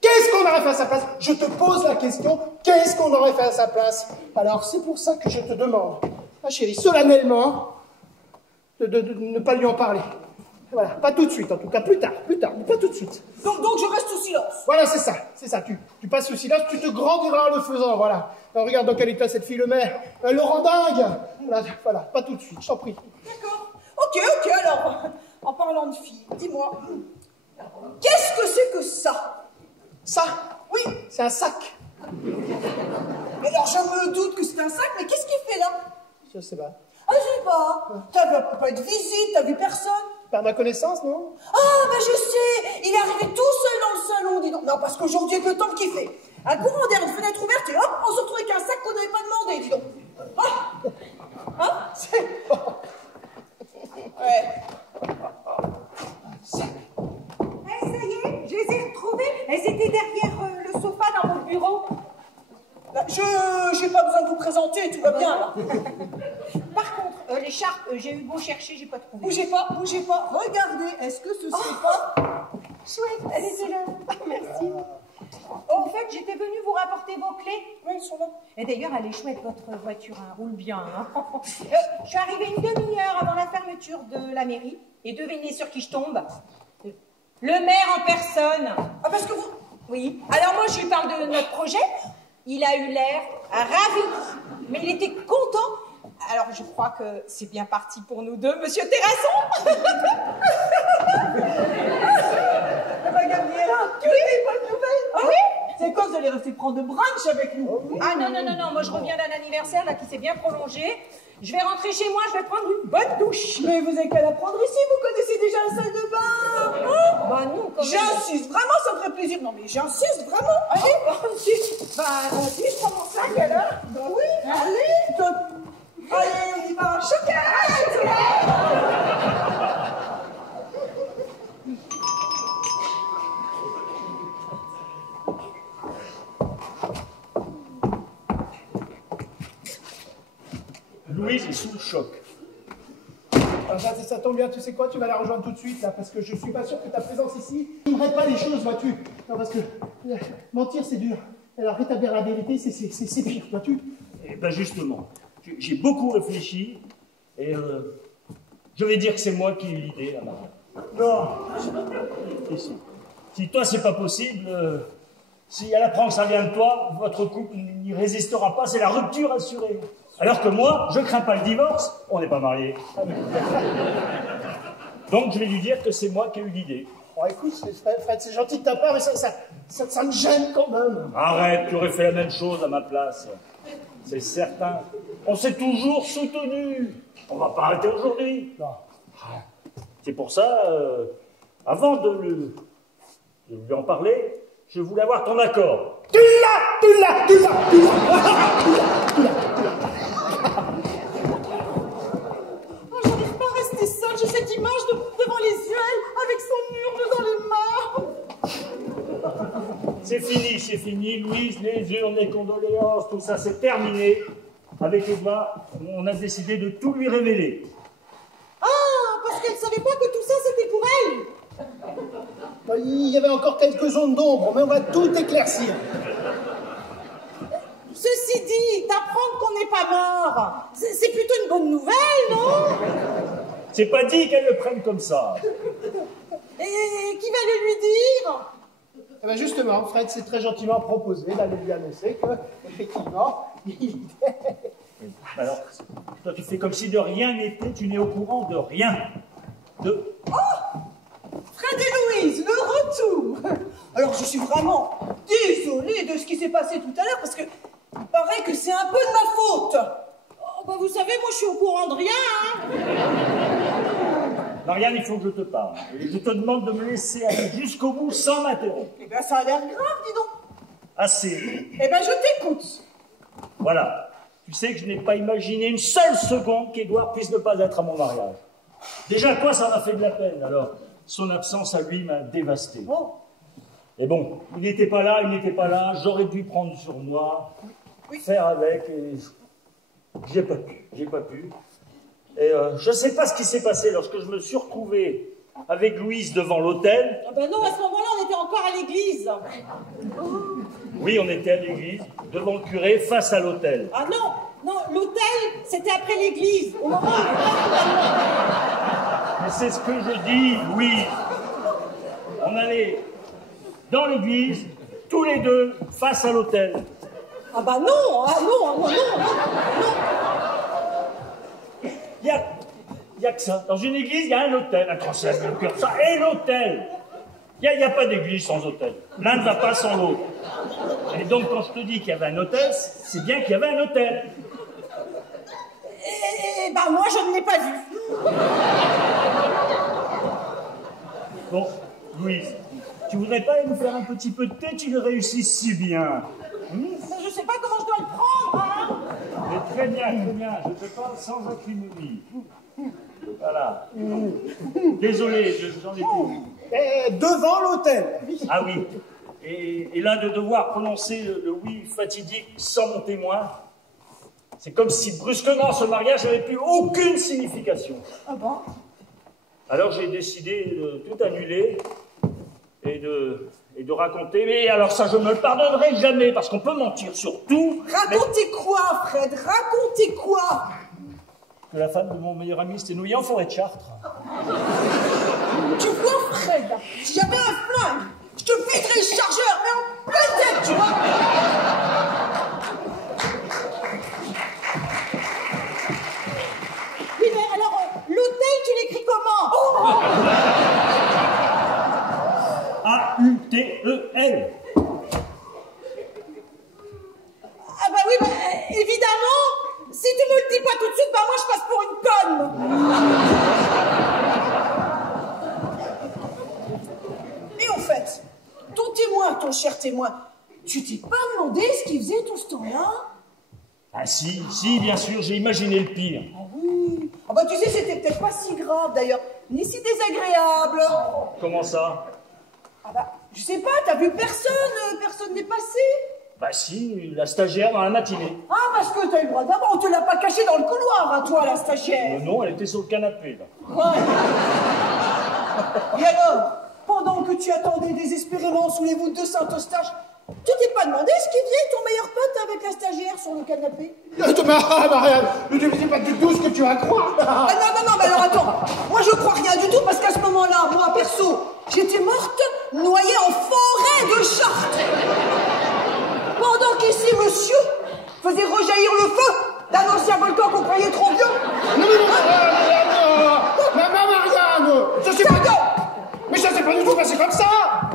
Qu'est-ce qu'on aurait fait à sa place? Je te pose la question, qu'est-ce qu'on aurait fait à sa place? Alors, c'est pour ça que je te demande, ma chérie, solennellement, de ne pas lui en parler. Voilà, pas tout de suite, en tout cas, plus tard, mais pas tout de suite. Donc je reste sous silence. Voilà, c'est ça, tu passes sous silence, tu te grandiras en le faisant, voilà. Alors, regarde dans quel état cette fille le met, elle le rend dingue. Voilà, pas tout de suite, je t'en prie. D'accord. Ok, alors, en parlant de filles, dis-moi, qu'est-ce que c'est que ça? Ça? Oui. C'est un sac. Mais alors, je me doute que c'est un sac, mais qu'est-ce qu'il fait là? Je sais pas. Ah, je sais pas. T'as vu pas de visite, t'as vu personne? par ma connaissance, non? Ah, ben je sais, il est arrivé tout seul dans le salon, dis donc. Non, parce qu'aujourd'hui, avec le temps qu'il fait, un courant d'air, une fenêtre ouverte, et hop, on se retrouve avec un sac qu'on n'avait pas demandé, dis donc. Ah. Hein? Ouais. Eh, ça y est, je les ai retrouvées. Elles étaient derrière le sofa dans mon bureau. Là, j'ai pas besoin de vous présenter, tout va bien, là. Par contre, l'écharpe, j'ai eu beau chercher, j'ai pas trouvé. Bougez pas, regardez, est-ce que ce serait pas... Chouette, elle était là. Merci. Oh, en fait, j'étais venue vous rapporter vos clés. Oui, ils sont là. Et d'ailleurs, elle est chouette, votre voiture, hein, roule bien. Hein. Je suis arrivée une demi-heure avant la fermeture de la mairie. Et devinez sur qui je tombe? Le maire en personne. Ah, parce que vous... Oui. Alors moi, je lui parle de notre projet. Il a eu l'air ravi. Mais il était content. Alors, je crois que c'est bien parti pour nous deux, monsieur Terrasson. Gabriela, tu as des bonnes nouvelles? Ah oui? C'est quoi, vous allez rester prendre de brunch avec nous? Ah non, moi je reviens d'un anniversaire là qui s'est bien prolongé. Je vais rentrer chez moi, je vais prendre une bonne douche. Mais vous avez qu'à la prendre ici, vous connaissez déjà la salle de bain. Hein? Bah non, quand même. J'insiste, vraiment, ça me ferait plaisir. Non mais j'insiste, vraiment. Allez, Bah vas-y, je prends mon sac alors. Bah oui, allez, allez, on y va, chocolat. Louise est sous le choc. Ah, ça tombe bien, tu sais quoi, tu vas la rejoindre tout de suite, là, parce que je suis pas sûr que ta présence ici n'aimerait pas les choses, vois-tu. Non, parce que mentir, c'est dur. Alors, rétablir la vérité, c'est pire, vois-tu. Eh ben justement, j'ai beaucoup réfléchi et je vais dire que c'est moi qui ai eu l'idée là maintenant. Non. Et si toi c'est pas possible, si elle apprend que ça vient de toi, votre couple n'y résistera pas, c'est la rupture assurée. Alors que moi, je crains pas le divorce, on n'est pas mariés. Donc je vais lui dire que c'est moi qui ai eu l'idée. Bon, écoute, Fred, c'est gentil de ta part, mais ça me gêne quand même. Arrête, tu aurais fait la même chose à ma place. C'est certain. On s'est toujours soutenu. On va pas arrêter aujourd'hui. Non. C'est pour ça, avant de lui en parler, je voulais avoir ton accord. Tu l'as. Oh, j'arrive pas à rester seule, j'ai cette image devant les yeux, avec son mur dans les mains. C'est fini, Louise, les urnes, les condoléances, tout ça, c'est terminé. Avec Edouard, on a décidé de tout lui révéler. Ah, parce qu'elle savait pas que tout ça c'était pour elle. Il y avait encore quelques zones d'ombre, mais on va tout éclaircir. Ceci dit, d'apprendre qu'on n'est pas mort, c'est plutôt une bonne nouvelle, non? C'est pas dit qu'elle le prenne comme ça. Et qui va le lui dire? Eh ben justement, Fred s'est très gentiment proposé d'aller lui annoncer que, effectivement, il Alors, toi tu fais comme si de rien n'était, tu n'es au courant de rien. Oh, Fred et Louise, le retour. Alors je suis vraiment désolée de ce qui s'est passé tout à l'heure, parce que il paraît que c'est un peu de ma faute. Oh, bah vous savez, moi je suis au courant de rien, hein. Marianne, il faut que je te parle. Et je te demande de me laisser aller jusqu'au bout sans m'interrompre. Eh ben ça a l'air grave, dis donc. Assez. Eh ben je t'écoute. Voilà. Tu sais que je n'ai pas imaginé une seule seconde qu'Édouard puisse ne pas être à mon mariage. Déjà, quoi, ça m'a fait de la peine. Alors, son absence à lui m'a dévasté. Oh. Et bon, il n'était pas là, j'aurais dû prendre sur moi, faire avec, et j'ai pas pu. Et je ne sais pas ce qui s'est passé lorsque je me suis retrouvé avec Louise devant l'autel. Ah ben non, à ce moment-là, on était encore à l'église. Oui, on était à l'église, devant le curé, face à l'autel. Ah non, l'autel, c'était après l'église, au moment Mais c'est ce que je dis, Louise. On allait dans l'église, tous les deux, face à l'autel. Ah bah non, non. Il y a que ça. Dans une église, il y a un autel. Attends, c'est un cœur, ça. Et l'autel. Il n'y a pas d'église sans autel. L'un ne va pas sans l'autre. Et donc, quand je te dis qu'il y avait un autel, c'est bien qu'il y avait un autel. Eh ben moi, je ne l'ai pas vu. Bon, Louise, tu voudrais pas nous faire un petit peu de thé? Tu le réussis si bien. Je sais pas comment je dois le prendre, hein. Mais très bien, je te parle sans acrimonie. Voilà. Désolé, j'en ai plus. Devant l'hôtel. Ah oui. Et là, de devoir prononcer le oui fatidique sans mon témoin, c'est comme si brusquement ce mariage n'avait plus aucune signification. Ah bon? Alors j'ai décidé de tout annuler et de raconter. Mais alors ça, je ne me le pardonnerai jamais, parce qu'on peut mentir sur tout. Racontez quoi, Fred? Racontez quoi? Que la femme de mon meilleur ami s'était nouillée en forêt de Chartres. Tu vois, Fred, si j'avais un flingue, je te viderais le chargeur, mais en pleine tête, tu vois. Oui, mais alors, l'hôtel, tu l'écris comment? A-U-T-E-L. Ah bah oui, bah, évidemment, si tu me le dis pas tout de suite, bah moi je passe pour une conne. Et en fait, ton témoin, ton cher témoin, tu t'es pas demandé ce qu'il faisait tout ce temps-là? Ah si, bien sûr, j'ai imaginé le pire. Ah oui. Ah bah tu sais, c'était peut-être pas si grave d'ailleurs, ni si désagréable. Comment ça? Ah bah, je sais pas, t'as vu personne n'est passé? Bah si, la stagiaire dans la matinée. Ah, parce que t'as eu le droit d'abord, on te l'a pas caché dans le couloir, à toi, la stagiaire. Non, elle était sur le canapé, là. Ouais. Et alors, pendant que tu attendais désespérément sous les voûtes de Saint-Eustache, tu t'es pas demandé ce qu'il faisait ton meilleur pote avec la stagiaire sur le canapé? Marianne, je ne sais pas du tout ce que tu vas croire. Ah non, mais alors attends, moi je crois rien du tout parce qu'à ce moment-là, moi perso, j'étais morte, noyée en forêt de Chartres. Pendant qu'ici, monsieur faisait rejaillir le feu d'un ancien volcan qu'on croyait trop vieux. Non, Marianne, je sais pas. Mais ça s'est pas du tout passé comme ça.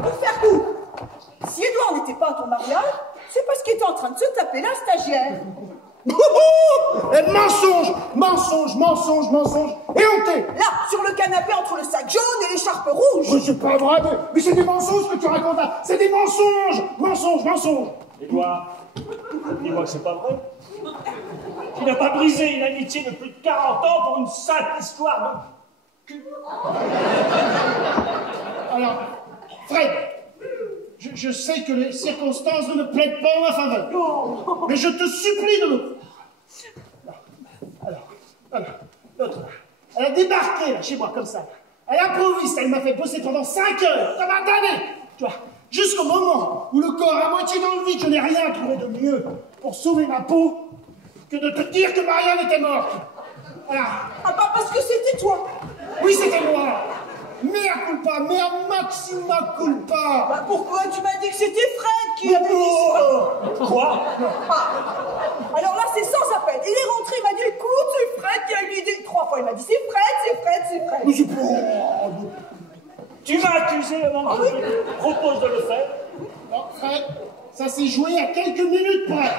Pour faire coup. Si Edouard n'était pas à ton mariage, c'est parce qu'il était en train de se taper la stagiaire. Et mensonge, et honteux. Là, sur le canapé entre le sac jaune et l'écharpe rouge. Mais c'est pas vrai, mais c'est des mensonges que tu racontes là. C'est des mensonges. Édouard, dis-moi que c'est pas vrai. Tu n'as pas brisé une amitié de plus de 40 ans pour une simple histoire de cul. Alors, Fred, je sais que les circonstances ne me plaident pas en ma faveur. Mais je te supplie de me... Alors, l'autre, elle a débarqué là, chez moi comme ça. Elle improvise, elle m'a fait bosser pendant 5 heures, ça m'a damné. Tu vois, jusqu'au moment où le corps à moitié dans le vide, je n'ai rien trouvé de mieux pour sauver ma peau que de te dire que Marianne était morte. Voilà. Ah bah parce que c'était toi. Oui, c'était moi. Mea culpa, mea maxima culpa. Bah pourquoi tu m'as dit que c'était Fred qui avait dit ça? Quoi? Ah. Alors là, c'est sans appel. Il est rentré, il m'a dit, écoute, c'est Fred qui a eu l'idée 3 fois. Il m'a dit, c'est Fred. Mais c'est pas... Tu m'as accusé avant que je te propose de le faire. Non, Fred, ça s'est joué à quelques minutes près.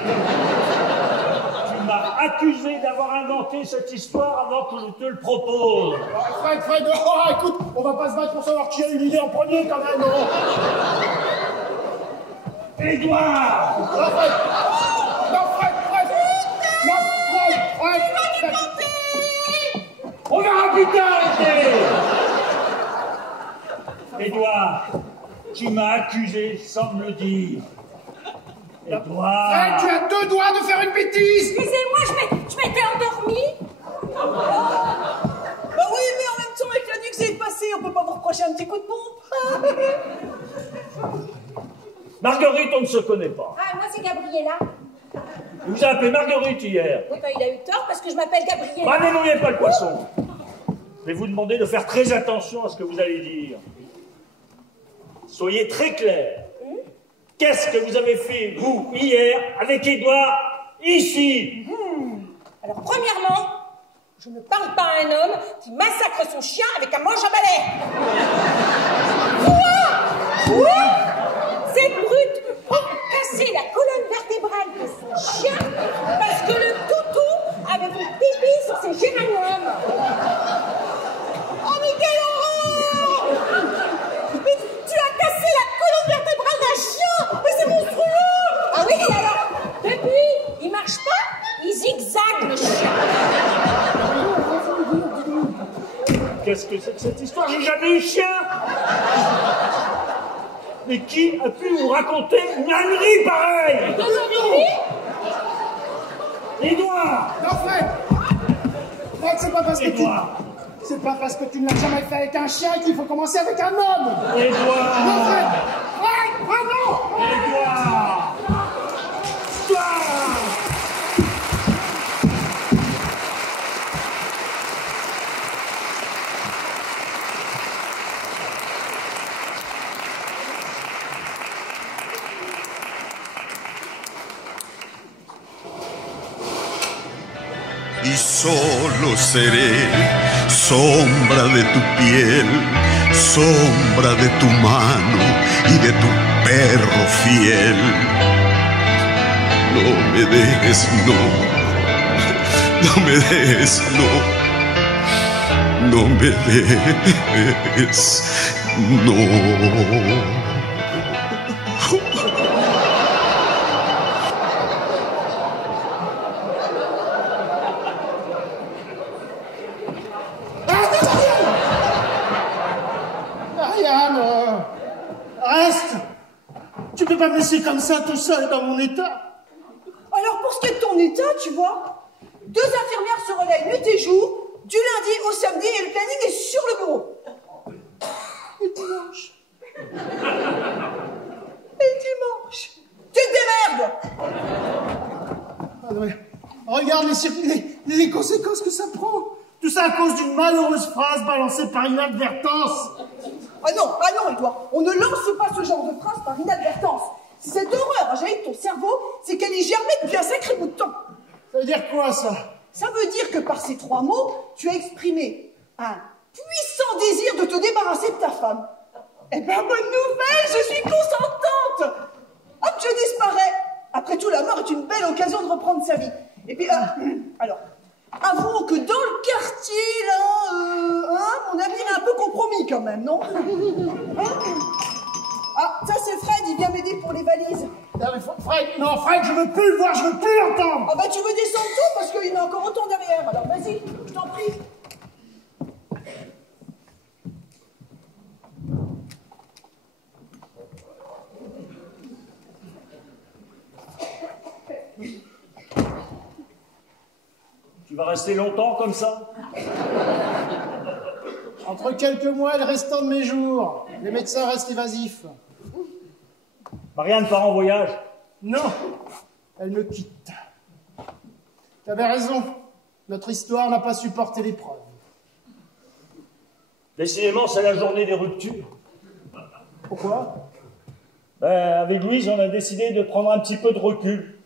Tu m'as accusé d'avoir inventé cette histoire avant que je te le propose. Fred, écoute, on va pas se battre pour savoir qui a eu l'idée en premier quand même, non? Édouard! Fred! On verra plus tard, Édouard, tu m'as accusé sans me le dire. Édouard! Fred, tu as 2 doigts de faire une bêtise! Excusez-moi, je m'étais endormie. Bah oui, mais en même temps, avec la nuit que c'est passé, on peut pas vous reprocher un petit coup de pompe. Marguerite, on ne se connaît pas. Ah, moi, c'est Gabriella. Il vous a appelé Marguerite hier. Oui, bah, il a eu tort parce que je m'appelle Gabriella. Bah, n'éloignez pas le poisson. Je vais vous demander de faire très attention à ce que vous allez dire. Soyez très clair. Qu'est-ce que vous avez fait, vous, hier, avec Édouard, ici? Alors, premièrement, je ne parle pas à un homme qui massacre son chien avec un manche à balai. Quoi? Cette brute a cassé la colonne vertébrale de son chien parce que le toutou avait fait pipi sur ses géraniums. Oh, mais quelle horreur! qu'est-ce que c'est que cette histoire? J'ai jamais eu de chien. Mais qui a pu vous raconter une ânerie pareille? Édouard! Non, Fred! Fred, c'est pas parce que Édouard! C'est pas parce que tu ne l'as jamais fait avec un chien qu'il faut commencer avec un homme! Édouard! Non, Fred! Fred! Oh non! Édouard! Y solo seré sombra de tu piel, sombra de tu mano y de tu perro fiel. No me dejes, no, no me dejes, no, no me dejes, no. Pas me laisser comme ça tout seul dans mon état. Alors pour ce qui est de ton état, tu vois, 2 infirmières se relayent nuit et jour, du lundi au samedi, et le planning est sur le bureau. Et dimanche. Et dimanche. Tu te démerdes. Ah ouais. Regarde les conséquences que ça prend. Tout ça à cause d'une malheureuse phrase balancée par inadvertance. Ah non, Edouard, on ne lance pas ce genre de phrase par inadvertance. Si cette horreur a jailli de ton cerveau, c'est qu'elle y germait depuis un sacré bout de temps. Ça veut dire quoi, ça? Ça veut dire que par ces 3 mots, tu as exprimé un puissant désir de te débarrasser de ta femme. Eh ben, bonne nouvelle, je suis consentante. Hop, je disparais. Après tout, la mort est une belle occasion de reprendre sa vie. Et puis, alors, avouons que dans le quartier, là, mon avenir est un peu compromis quand même, non? Ah, ça c'est Fred, il vient m'aider pour les valises. Non, mais Fred, non, Fred, je veux plus le voir, je veux plus l'entendre. Ah bah tu veux descendre tout parce qu'il y en a encore autant derrière. Alors vas-y, je t'en prie. Tu vas rester longtemps comme ça? Entre quelques mois et le restant de mes jours, les médecins restent évasifs. Marianne part en voyage? Non, elle me quitte. Tu avais raison, notre histoire n'a pas supporté l'épreuve. Décidément, c'est la journée des ruptures. Pourquoi? Ben, avec Louise, on a décidé de prendre un petit peu de recul.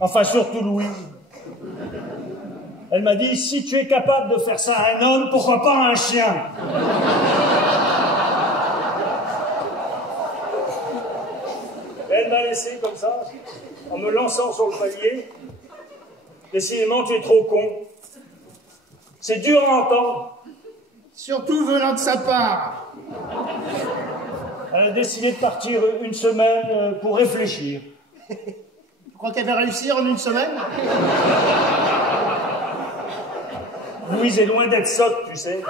Enfin, surtout Louise. Elle m'a dit, si tu es capable de faire ça à un homme, pourquoi pas à un chien? Elle m'a laissé comme ça, en me lançant sur le palier. Décidément, tu es trop con. C'est dur à entendre. Surtout venant de sa part. Elle a décidé de partir une semaine pour réfléchir. Tu crois qu'elle va réussir en une semaine? Louise est loin d'être sotte, tu sais.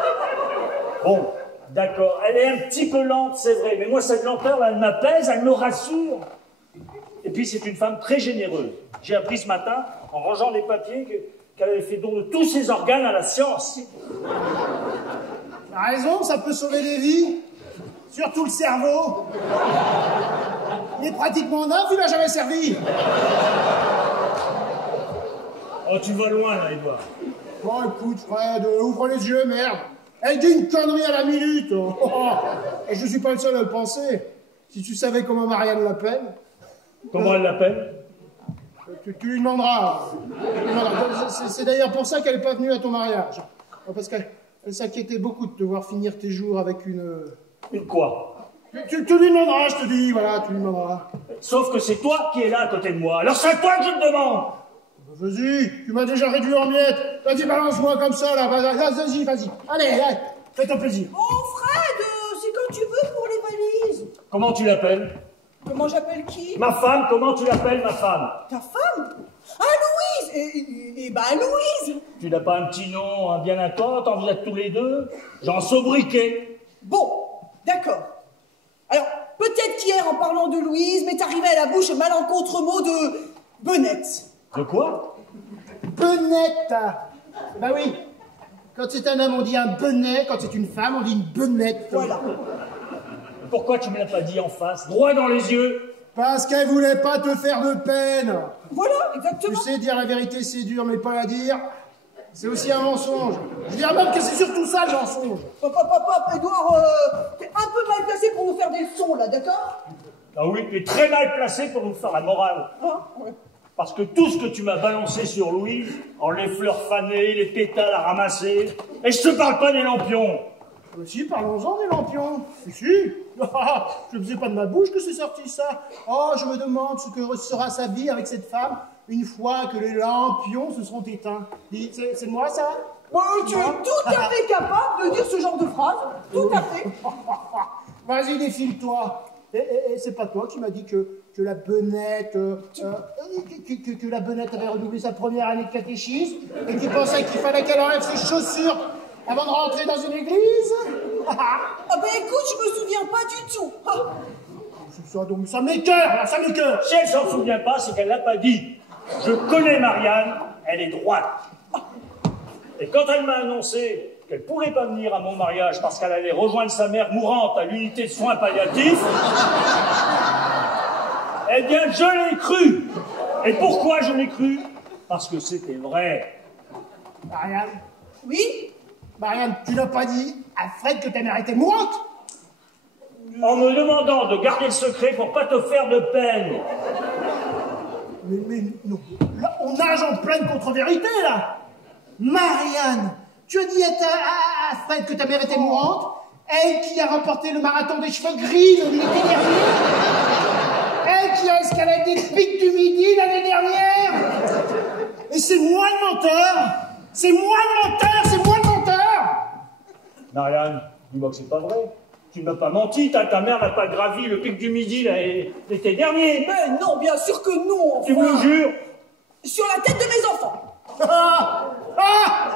Bon, d'accord, elle est un petit peu lente, c'est vrai, mais moi, cette lenteur, elle m'apaise, elle me rassure. Et puis, c'est une femme très généreuse. J'ai appris ce matin, en rangeant les papiers, qu'elle avait fait don de tous ses organes à la science. Tu as raison, ça peut sauver des vies. Surtout le cerveau. Il est pratiquement neuf, il n'a jamais servi. Oh, tu vas loin, là, Edouard. Bon, écoute, Fred, ouvre les yeux, merde. Elle dit une connerie à la minute. Oh, oh. Et je suis pas le seul à le penser. Si tu savais comment Marianne l'appelle. Comment elle l'appelle? Tu lui demanderas. C'est d'ailleurs pour ça qu'elle n'est pas venue à ton mariage. Parce qu'elle s'inquiétait beaucoup de te voir finir tes jours avec une... Une quoi? Tu lui demanderas, je te dis, voilà, tu lui demanderas. Sauf que c'est toi qui es là à côté de moi. Alors c'est à toi que je te demande. Vas-y, tu m'as déjà réduit en miettes. Vas-y, balance-moi comme ça, là. Vas-y. Allez, fais-toi plaisir. Oh, Fred, c'est quand tu veux pour les valises. Comment tu l'appelles? Comment j'appelle qui? Ma femme, comment tu l'appelles, ma femme? Ta femme? Ah, Louise! Louise. Tu n'as pas un petit nom, un bien important, vous êtes tous les deux? Jean Sobriquet. Bon, d'accord. Alors, peut-être qu'hier, en parlant de Louise, m'est arrivé à la bouche un malencontreux mot de Benette. De quoi? Benette. Bah oui. Quand c'est un homme, on dit un benet. Quand c'est une femme, on dit une benette. Voilà. Pourquoi tu me l'as pas dit en face, droit dans les yeux? Parce qu'elle voulait pas te faire de peine. Voilà, exactement. Tu sais, dire la vérité, c'est dur, mais pas la dire, c'est aussi un mensonge. Je dirais même que c'est surtout ça, le mensonge. Pop, Edouard, t'es un peu mal placé pour nous faire des leçons, là, d'accord? Ah oui, tu es très mal placé pour nous faire la morale. Hein? Ouais. Parce que tout ce que tu m'as balancé sur Louise, en les fleurs fanées, les pétales à ramasser, et je te parle pas des lampions. Si, parlons-en des lampions. Si. Je ne faisais pas de ma bouche que c'est sorti ça. Oh, je me demande ce que sera sa vie avec cette femme une fois que les lampions se seront éteints. C'est de moi, ça? Tu es tout à fait capable de dire ce genre de phrase. Tout à fait. Vas-y, défile-toi. Et c'est pas toi qui m'as dit que la Benette, que la Benette avait redoublé sa première année de catéchisme et qu'il pensait qu'il fallait qu'elle enlève ses chaussures avant de rentrer dans une église? Ah ben écoute, je me souviens pas du tout. C'est ça, donc ça m'écoeure, ça m'écoeure. Si elle s'en souvient pas, c'est qu'elle l'a pas dit. Je connais Marianne, elle est droite. Et quand elle m'a annoncé qu'elle pourrait pas venir à mon mariage parce qu'elle allait rejoindre sa mère mourante à l'unité de soins palliatifs, eh bien, je l'ai cru. Et pourquoi je l'ai cru? Parce que c'était vrai. Marianne? Oui? Marianne, tu n'as pas dit à Fred que ta mère était mourante? En me demandant de garder le secret pour pas te faire de peine. Mais non, là, on nage en pleine contre-vérité, là. Marianne, tu as dit à Fred que ta mère était mourante, elle qui a remporté le marathon des cheveux gris l'été dernier, elle qui a escaladé le pic du Midi l'année dernière, et c'est moi le menteur, c'est moi le menteur, c'est moi le menteur. Marianne, dis-moi que c'est pas vrai. Tu ne m'as pas menti, ta mère n'a pas gravi le pic du Midi l'été dernier. Mais non, bien sûr que non. Enfin. Tu me le jures? Sur la tête de mes enfants.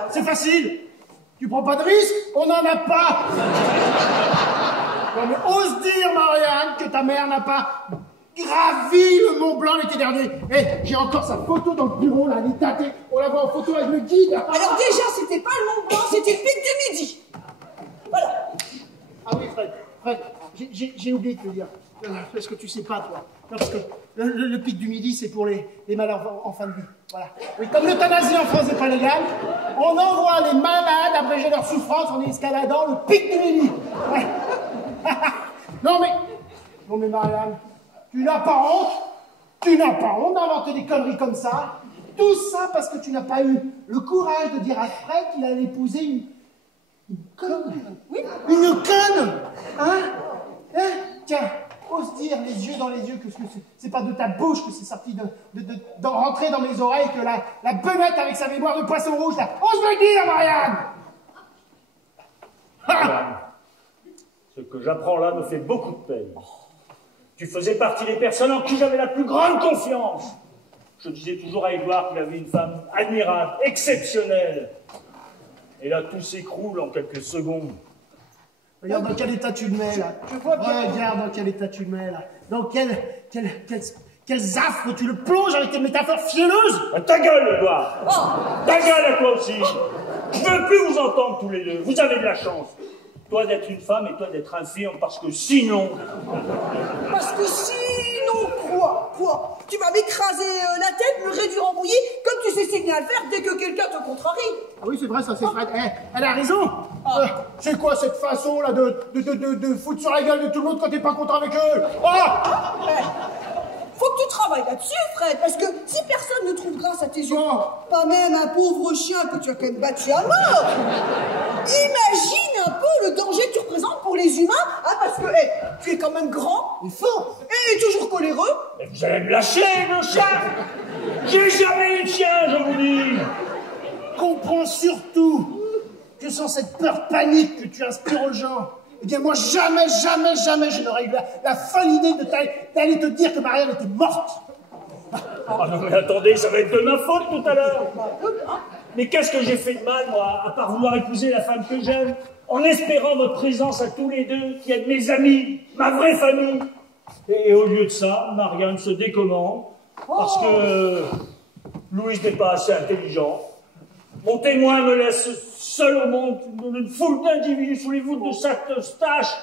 C'est facile. Tu prends pas de risque, on n'en a pas. Non, mais ose dire, Marianne, que ta mère n'a pas gravi le Mont Blanc l'été dernier. J'ai encore sa photo dans le bureau, là, elle est tâtée. On la voit en photo avec le guide. Alors déjà, c'était pas le Mont Blanc, c'était le pic du Midi. Voilà. Ah oui, Fred, j'ai oublié de te dire. Parce que tu sais pas, toi. Non, parce que le pic du Midi, c'est pour les malades en fin de vie. Voilà. Oui, comme l'euthanasie en France n'est pas légale, on envoie les malades abréger leur souffrance en escaladant le pic du Midi. Ouais. Non mais Marianne, tu n'as pas honte? Tu n'as pas honte d'inventer des conneries comme ça? Tout ça parce que tu n'as pas eu le courage de dire à Fred qu'il allait épouser une conne. Oui. Une conne. Hein? Tiens, ose dire les yeux dans les yeux que c'est pas de ta bouche que c'est sorti d'en rentrer dans mes oreilles que la Benette avec sa mémoire de poisson rouge là. Ose le dire, Marianne. Marianne, ce que j'apprends là me fait beaucoup de peine. Tu faisais partie des personnes en qui j'avais la plus grande confiance. Je disais toujours à Édouard qu'il avait une femme admirable, exceptionnelle. Et là, tout s'écroule en quelques secondes. Regarde dans quel état tu le mets, là. Je vois bien. Regarde dans quel état tu le mets, là. Dans quels affres tu le plonges avec tes métaphores fielleuses. Ta gueule, Édouard. Ta gueule à toi aussi. Je ne veux plus vous entendre tous les deux. Vous avez de la chance. Toi d'être une femme et toi d'être infirme, parce que sinon... Parce que sinon quoi? Tu vas m'écraser la tête, me réduire en bouillie, comme tu sais si bien le faire dès que quelqu'un te contrarie. Ah oui, c'est vrai, ça, c'est Fred. Elle a raison. C'est quoi cette façon, là, de foutre sur la gueule de tout le monde quand t'es pas content avec eux? Faut que tu travailles là-dessus, Fred, parce que si personne ne trouve grâce à tes yeux, pas même un pauvre chien que tu as quand même battu à mort, imagine un peu le danger que tu représentes pour les humains, hein, parce que tu es quand même grand et fort, et toujours coléreux. Mais vous allez me lâcher, le chat. J'ai jamais eu de chien, je vous dis. Comprends surtout que sans cette peur panique que tu inspires aux gens, eh bien moi jamais je n'aurais eu la folle idée d'aller te dire que Marianne était morte. Ah non mais attendez, ça va être de ma faute tout à l'heure. Mais qu'est-ce que j'ai fait de mal, moi, à part vouloir épouser la femme que j'aime, en espérant votre présence à tous les deux, qui êtes mes amis, ma vraie famille. Et au lieu de ça, Marianne se décommande, parce que Louise n'est pas assez intelligent. Mon témoin me laisse seul au monde, une foule d'individus sous les voûtes de cette stache.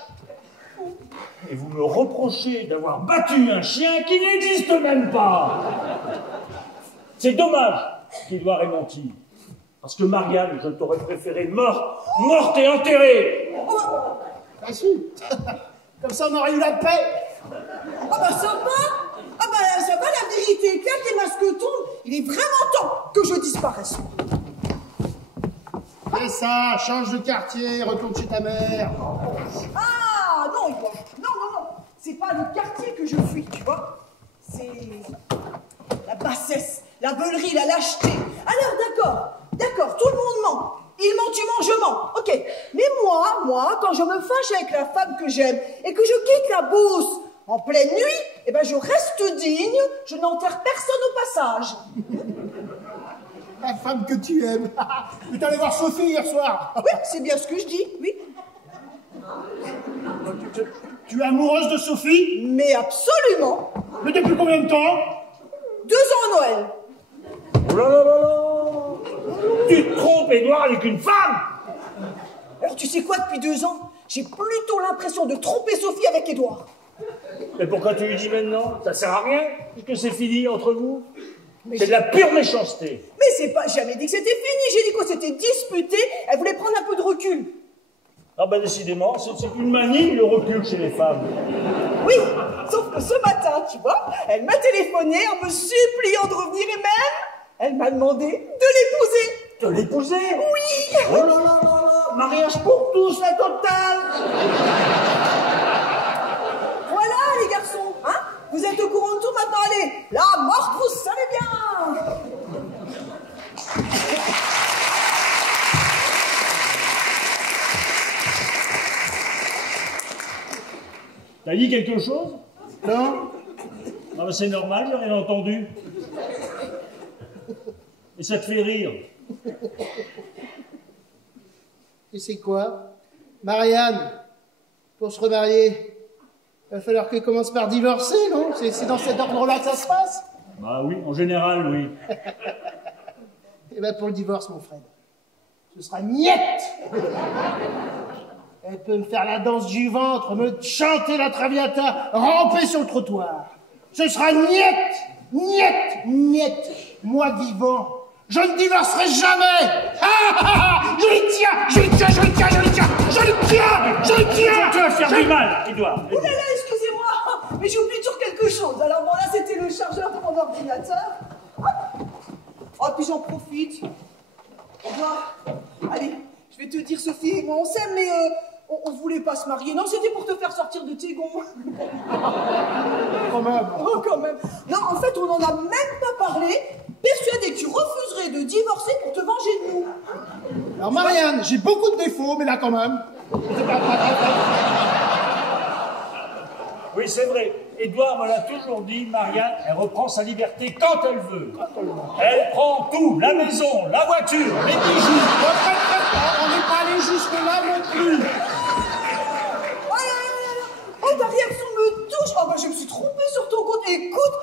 Et vous me reprochez d'avoir battu un chien qui n'existe même pas. C'est dommage qu'Édouard ait menti. Parce que Marianne, je t'aurais préféré morte et enterrée. Ah si. Comme ça, on aurait eu la paix. Ah bah ça va. Ça va, la vérité éclate, les masques tombent. Il est vraiment temps que je disparaisse. Fais ça, change de quartier, retourne chez ta mère. Ah non, Edouard. Non. C'est pas le quartier que je fuis, tu vois. C'est la bassesse, la beulerie, la lâcheté. Alors d'accord, tout le monde ment. Il ment, tu mens, je mens. Ok. Mais moi, quand je me fâche avec la femme que j'aime et que je quitte la Beauce en pleine nuit, eh ben je reste digne, je n'enterre personne au passage. La femme que tu aimes. Tu es allé voir Sophie hier soir. Oui, c'est bien ce que je dis, oui. Tu es amoureuse de Sophie? Mais absolument. Mais depuis combien de temps? 2 ans à Noël. Oh là là là là! Tu te trompes, Édouard, avec une femme! Alors tu sais quoi, depuis 2 ans, j'ai plutôt l'impression de tromper Sophie avec Édouard. Mais pourquoi tu lui dis maintenant? Ça sert à rien, puisque c'est fini entre vous. C'est de la pure méchanceté. Mais c'est pas jamais dit que c'était fini, j'ai dit qu'on s'était disputé, elle voulait prendre un peu de recul. Ah ben décidément, c'est une manie, le recul chez les femmes. Oui, sauf que ce matin, tu vois, elle m'a téléphoné en me suppliant de revenir et même, elle m'a demandé de l'épouser. De l'épouser? Oui. Oh là là là là, mariage pour tous, la totale. Voilà les garçons, hein? Vous êtes au courant de tout maintenant, allez, la morte, vous savez bien. T'as dit quelque chose? Non. Non mais c'est normal, j'ai rien entendu. Et ça te fait rire. Tu sais quoi? Marianne, pour se remarier, il va falloir qu'elle commence par divorcer, non? C'est dans cet ordre-là que ça se passe? Bah oui, en général, oui. Eh ben pour le divorce, mon Fred, ce sera niette. Elle peut me faire la danse du ventre, me chanter la traviata, ramper sur le trottoir. Ce sera niette. Moi vivant, je ne divorcerai jamais. Je le tiens. Tu vas faire du mal, Édouard. Oh là là, excusez-moi, mais j'oublie toujours quelque chose. Alors bon, là, c'était le chargeur de mon ordinateur. Oh, puis j'en profite. Edouard, allez, je vais te dire, Sophie, moi, on s'aime, mais on ne voulait pas se marier. Non, c'était pour te faire sortir de tes gonds. Quand même. Oh, quand même. Non, en fait, on n'en a même pas parlé. Persuadé que tu refuserais de divorcer pour te venger de nous. Alors Marianne, j'ai beaucoup de défauts, mais là quand même. Oui, c'est vrai. Édouard me l'a toujours dit, Marianne, elle reprend sa liberté quand elle veut. Elle prend tout, la maison, la voiture, les bijoux. On n'est pas allé jusque-là non plus. Oh là là là là. Oh, ta réaction me touche. Oh, bah, je me suis trompée sur ton compte. Écoute,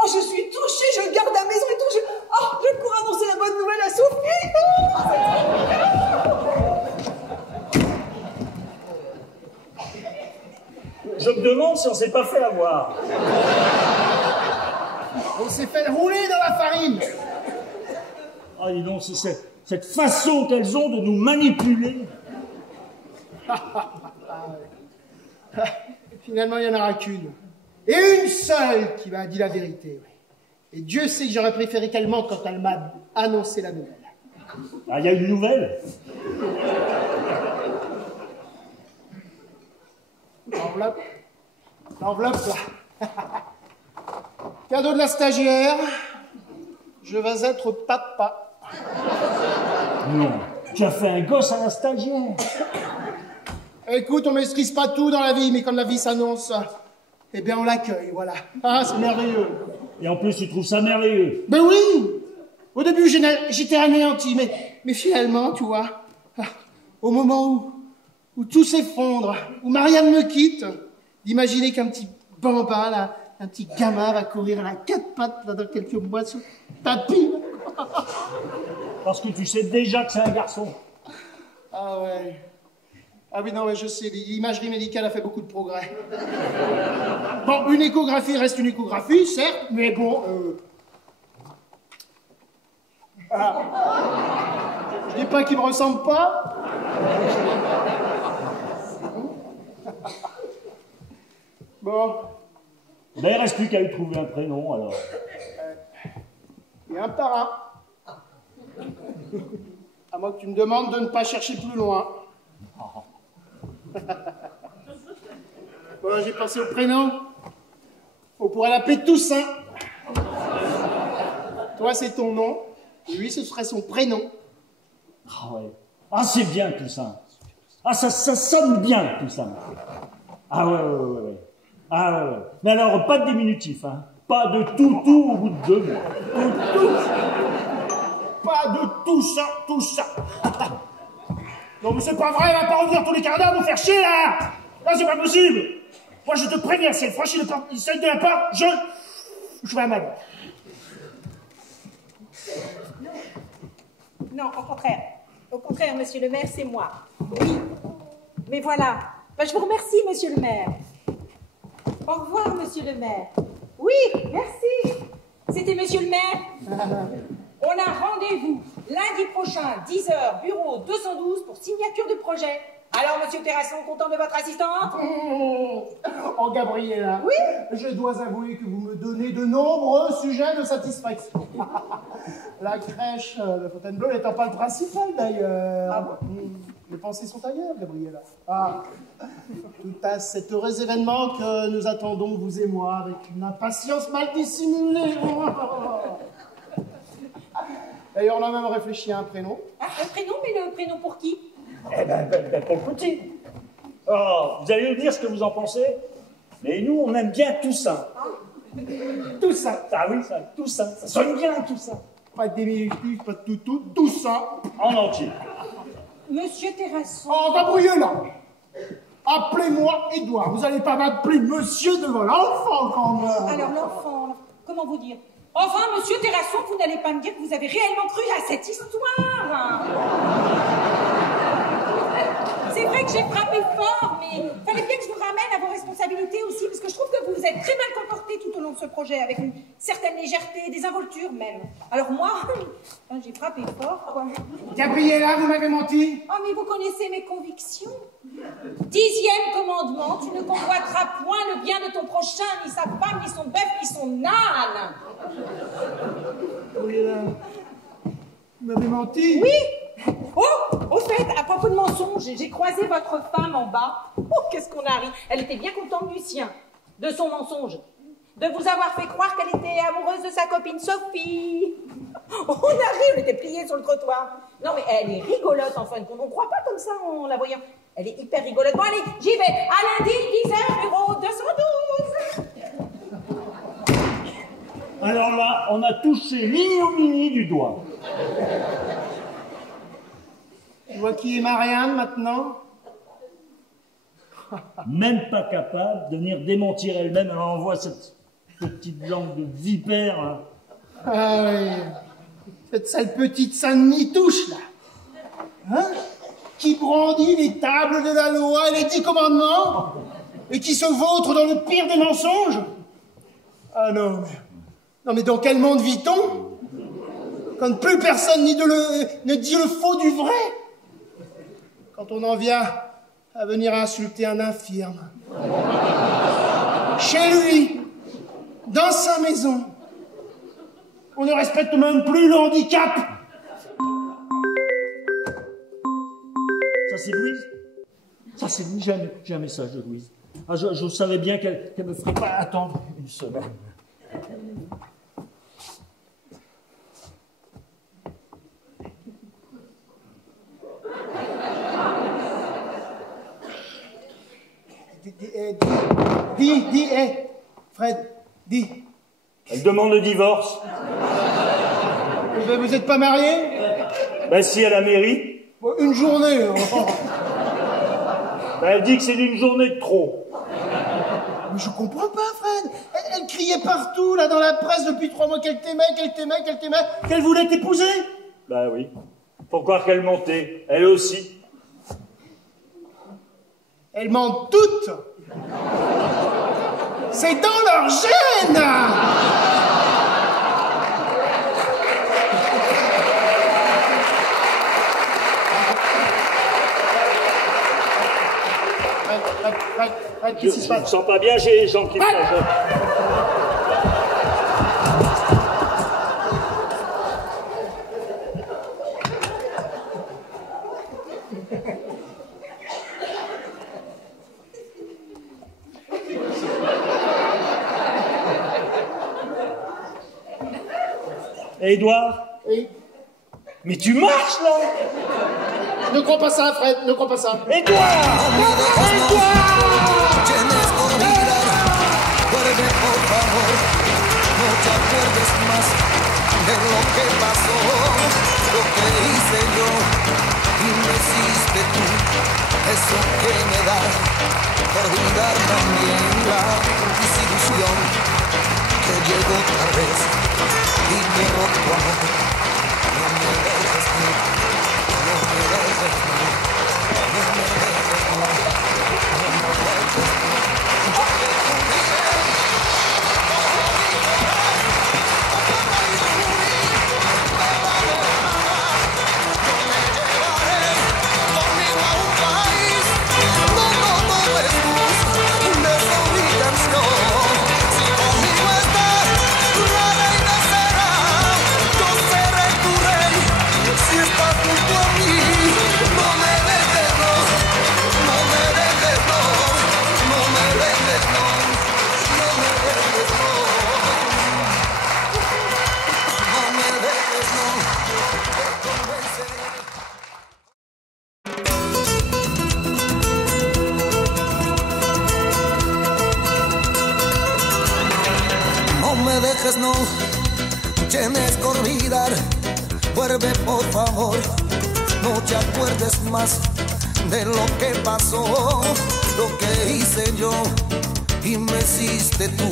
oh, je suis touchée, je garde la maison et tout. Je cours annoncer la bonne nouvelle à Sophie. Je me demande si on s'est pas fait avoir. On s'est fait rouler dans la farine. Ah, dis donc, c'est cette façon qu'elles ont de nous manipuler. Finalement, il n'y en aura qu'une. Et une seule qui m'a dit la vérité. Et Dieu sait que j'aurais préféré qu'elle mente quand elle m'a annoncé la nouvelle. Ah, il y a une nouvelle? L'enveloppe, là. Cadeau de la stagiaire. Je vais être papa. Non. Tu as fait un gosse à la stagiaire. Écoute, on ne maîtrise pas tout dans la vie, mais quand la vie s'annonce, eh bien on l'accueille, voilà. Ah, c'est merveilleux. Et en plus, tu trouves ça merveilleux. Ben oui! Au début, j'étais anéanti, mais finalement, tu vois, au moment où tout s'effondre, où Marianne me quitte, d'imaginer qu'un petit bambin, là, un petit gamin va courir à la 4 pattes là, dans quelques mois sous le tapis. Parce que tu sais déjà que c'est un garçon. Ah ouais. Ah oui, non, ouais, je sais, l'imagerie médicale a fait beaucoup de progrès. Bon, une échographie reste une échographie, certes, mais bon... Ah. Je dis pas qu'il me ressemble pas. Bon. Ben, il reste plus qu'à lui trouver un prénom, alors. Il y a un parrain. À moins que tu me demandes de ne pas chercher plus loin. Bon, j'ai pensé au prénom. On pourrait l'appeler Toussaint. Toi, c'est ton nom. Et lui, ce serait son prénom. Ah ouais. Ah, c'est bien, Toussaint. Ah, ça sonne bien, Toussaint. Ah ouais. Ah ouais. Mais alors, pas de diminutif, hein. Pas de tout au bout de 2 mois. Tout. Pas de Toussaint. Non, mais c'est pas vrai, elle va pas revenir tous les quarts d'heure nous faire chier, là. Là, c'est pas possible. Moi, je te préviens, si elle franchit le seuil de la porte, je vais à ma vie. Non, au contraire. Au contraire, monsieur le maire, c'est moi. Oui. Mais voilà. Ben, je vous remercie, monsieur le maire. Au revoir, monsieur le maire. Oui, merci. C'était monsieur le maire. On a rendez-vous lundi prochain, 10h, bureau 212 pour signature de projet. Alors, monsieur Terrasson, content de votre assistante? Oh, Gabriella. Oui? Je dois avouer que vous me donnez de nombreux sujets de satisfaction. La crèche de Fontainebleau n'étant pas le principal, d'ailleurs. Ah bon? Les pensées sont ailleurs, Gabriella. Ah, tout à cet heureux événement que nous attendons, vous et moi, avec une impatience mal dissimulée. D'ailleurs, on a même réfléchi à un prénom. Ah, un prénom, mais le prénom pour qui? Eh ben, pour le petit. Oh, vous allez nous dire ce que vous en pensez. Mais nous, on aime bien Toussaint. Toussaint. Ah oui, ça, Toussaint. Ça sonne bien, Toussaint. Pas de diminutif, pas de Toussaint. En entier. Monsieur Terrasson. Oh, Gabriella. Appelez-moi Édouard. Vous n'allez pas m'appeler monsieur devant l'enfant, quand même. Alors, l'enfant, comment vous dire? Enfin, monsieur Terrasson, vous n'allez pas me dire que vous avez réellement cru à cette histoire. C'est vrai que j'ai frappé fort, mais il fallait bien que je vous ramène à vos responsabilités aussi, parce que je trouve que vous vous êtes très mal comporté tout au long de ce projet, avec une certaine légèreté, des involtures même. Alors moi, j'ai frappé fort, quoi. Gabriella, vous m'avez menti. Oh, mais vous connaissez mes convictions. 10e commandement, tu ne convoiteras point le bien de ton prochain, ni sa femme, ni son bœuf, ni son âne. Gabriella, vous m'avez menti. Oui. Oh, au fait, à propos de mensonges, j'ai croisé votre femme en bas. Oh, qu'est-ce qu'on a ri. Elle était bien contente du sien, de son mensonge, de vous avoir fait croire qu'elle était amoureuse de sa copine Sophie. On a ri, on était pliés sur le trottoir. Non, mais elle est rigolote, en fin de compte. On ne croit pas comme ça en la voyant. Elle est hyper rigolote. Bon, allez, j'y vais. À lundi, 10h, bureau 212. Alors là, on a touché mini du doigt. Tu vois qui est Marianne, maintenant? Même pas capable de venir démentir elle-même, elle envoie cette petite langue de vipère. Là. Ah oui. Cette sale petite Sainte-Nitouche, là. Hein? Qui brandit les tables de la loi et les 10 commandements et qui se vautre dans le pire des mensonges. Ah non, mais dans quel monde vit-on? Quand plus personne ne dit le faux du vrai. Quand on en vient à venir insulter un infirme. Chez lui, dans sa maison. On ne respecte même plus le handicap. Ça, c'est Louise? Ça, c'est Louise. J'ai un message de Louise. Ah, je savais bien qu'elle ne me ferait pas attendre une semaine. Dis, Fred, dis, Elle demande le divorce. Ben, vous n'êtes pas marié? Ben si, à la mairie. Bon, une journée. Ben, elle dit que c'est une journée de trop. Mais je comprends pas, Fred. Elle criait partout, là, dans la presse, depuis 3 mois, qu'elle t'aimait, qu'elle voulait t'épouser. Ben oui. Faut croire qu'elle mentait. Elle aussi. Elles mentent toutes. C'est dans leur gène. Qu'est-ce qui se Je passe? me sens pas bien, j'ai les jambes qui me fâchent. Édouard? Oui. Mais tu marches là? Ne crois pas ça, Fred, ne crois pas ça. Édouard! Tienes que olvidar, vuelve por favor, no te acuerdes más de lo que pasó, lo que hice yo y me hiciste tú, eso que me da, olvidar también la desilusión que llegó otra vez y me rompió amor, no me dejes tú, no me dejes tú, no me dejes tú, no me dejes tú. No, tienes que olvidar, vuelve por favor, no te acuerdes más de lo que pasó, lo que hice yo y me hiciste tú,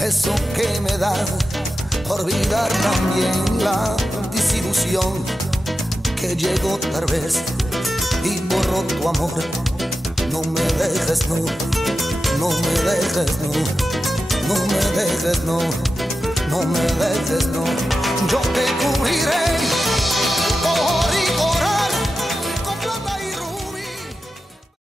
eso que me da, olvidar también la desilusión que llegó otra vez y borró tu amor, no me dejes, no, no me dejes, no, no me dejes, no. No me dejes, no, yo te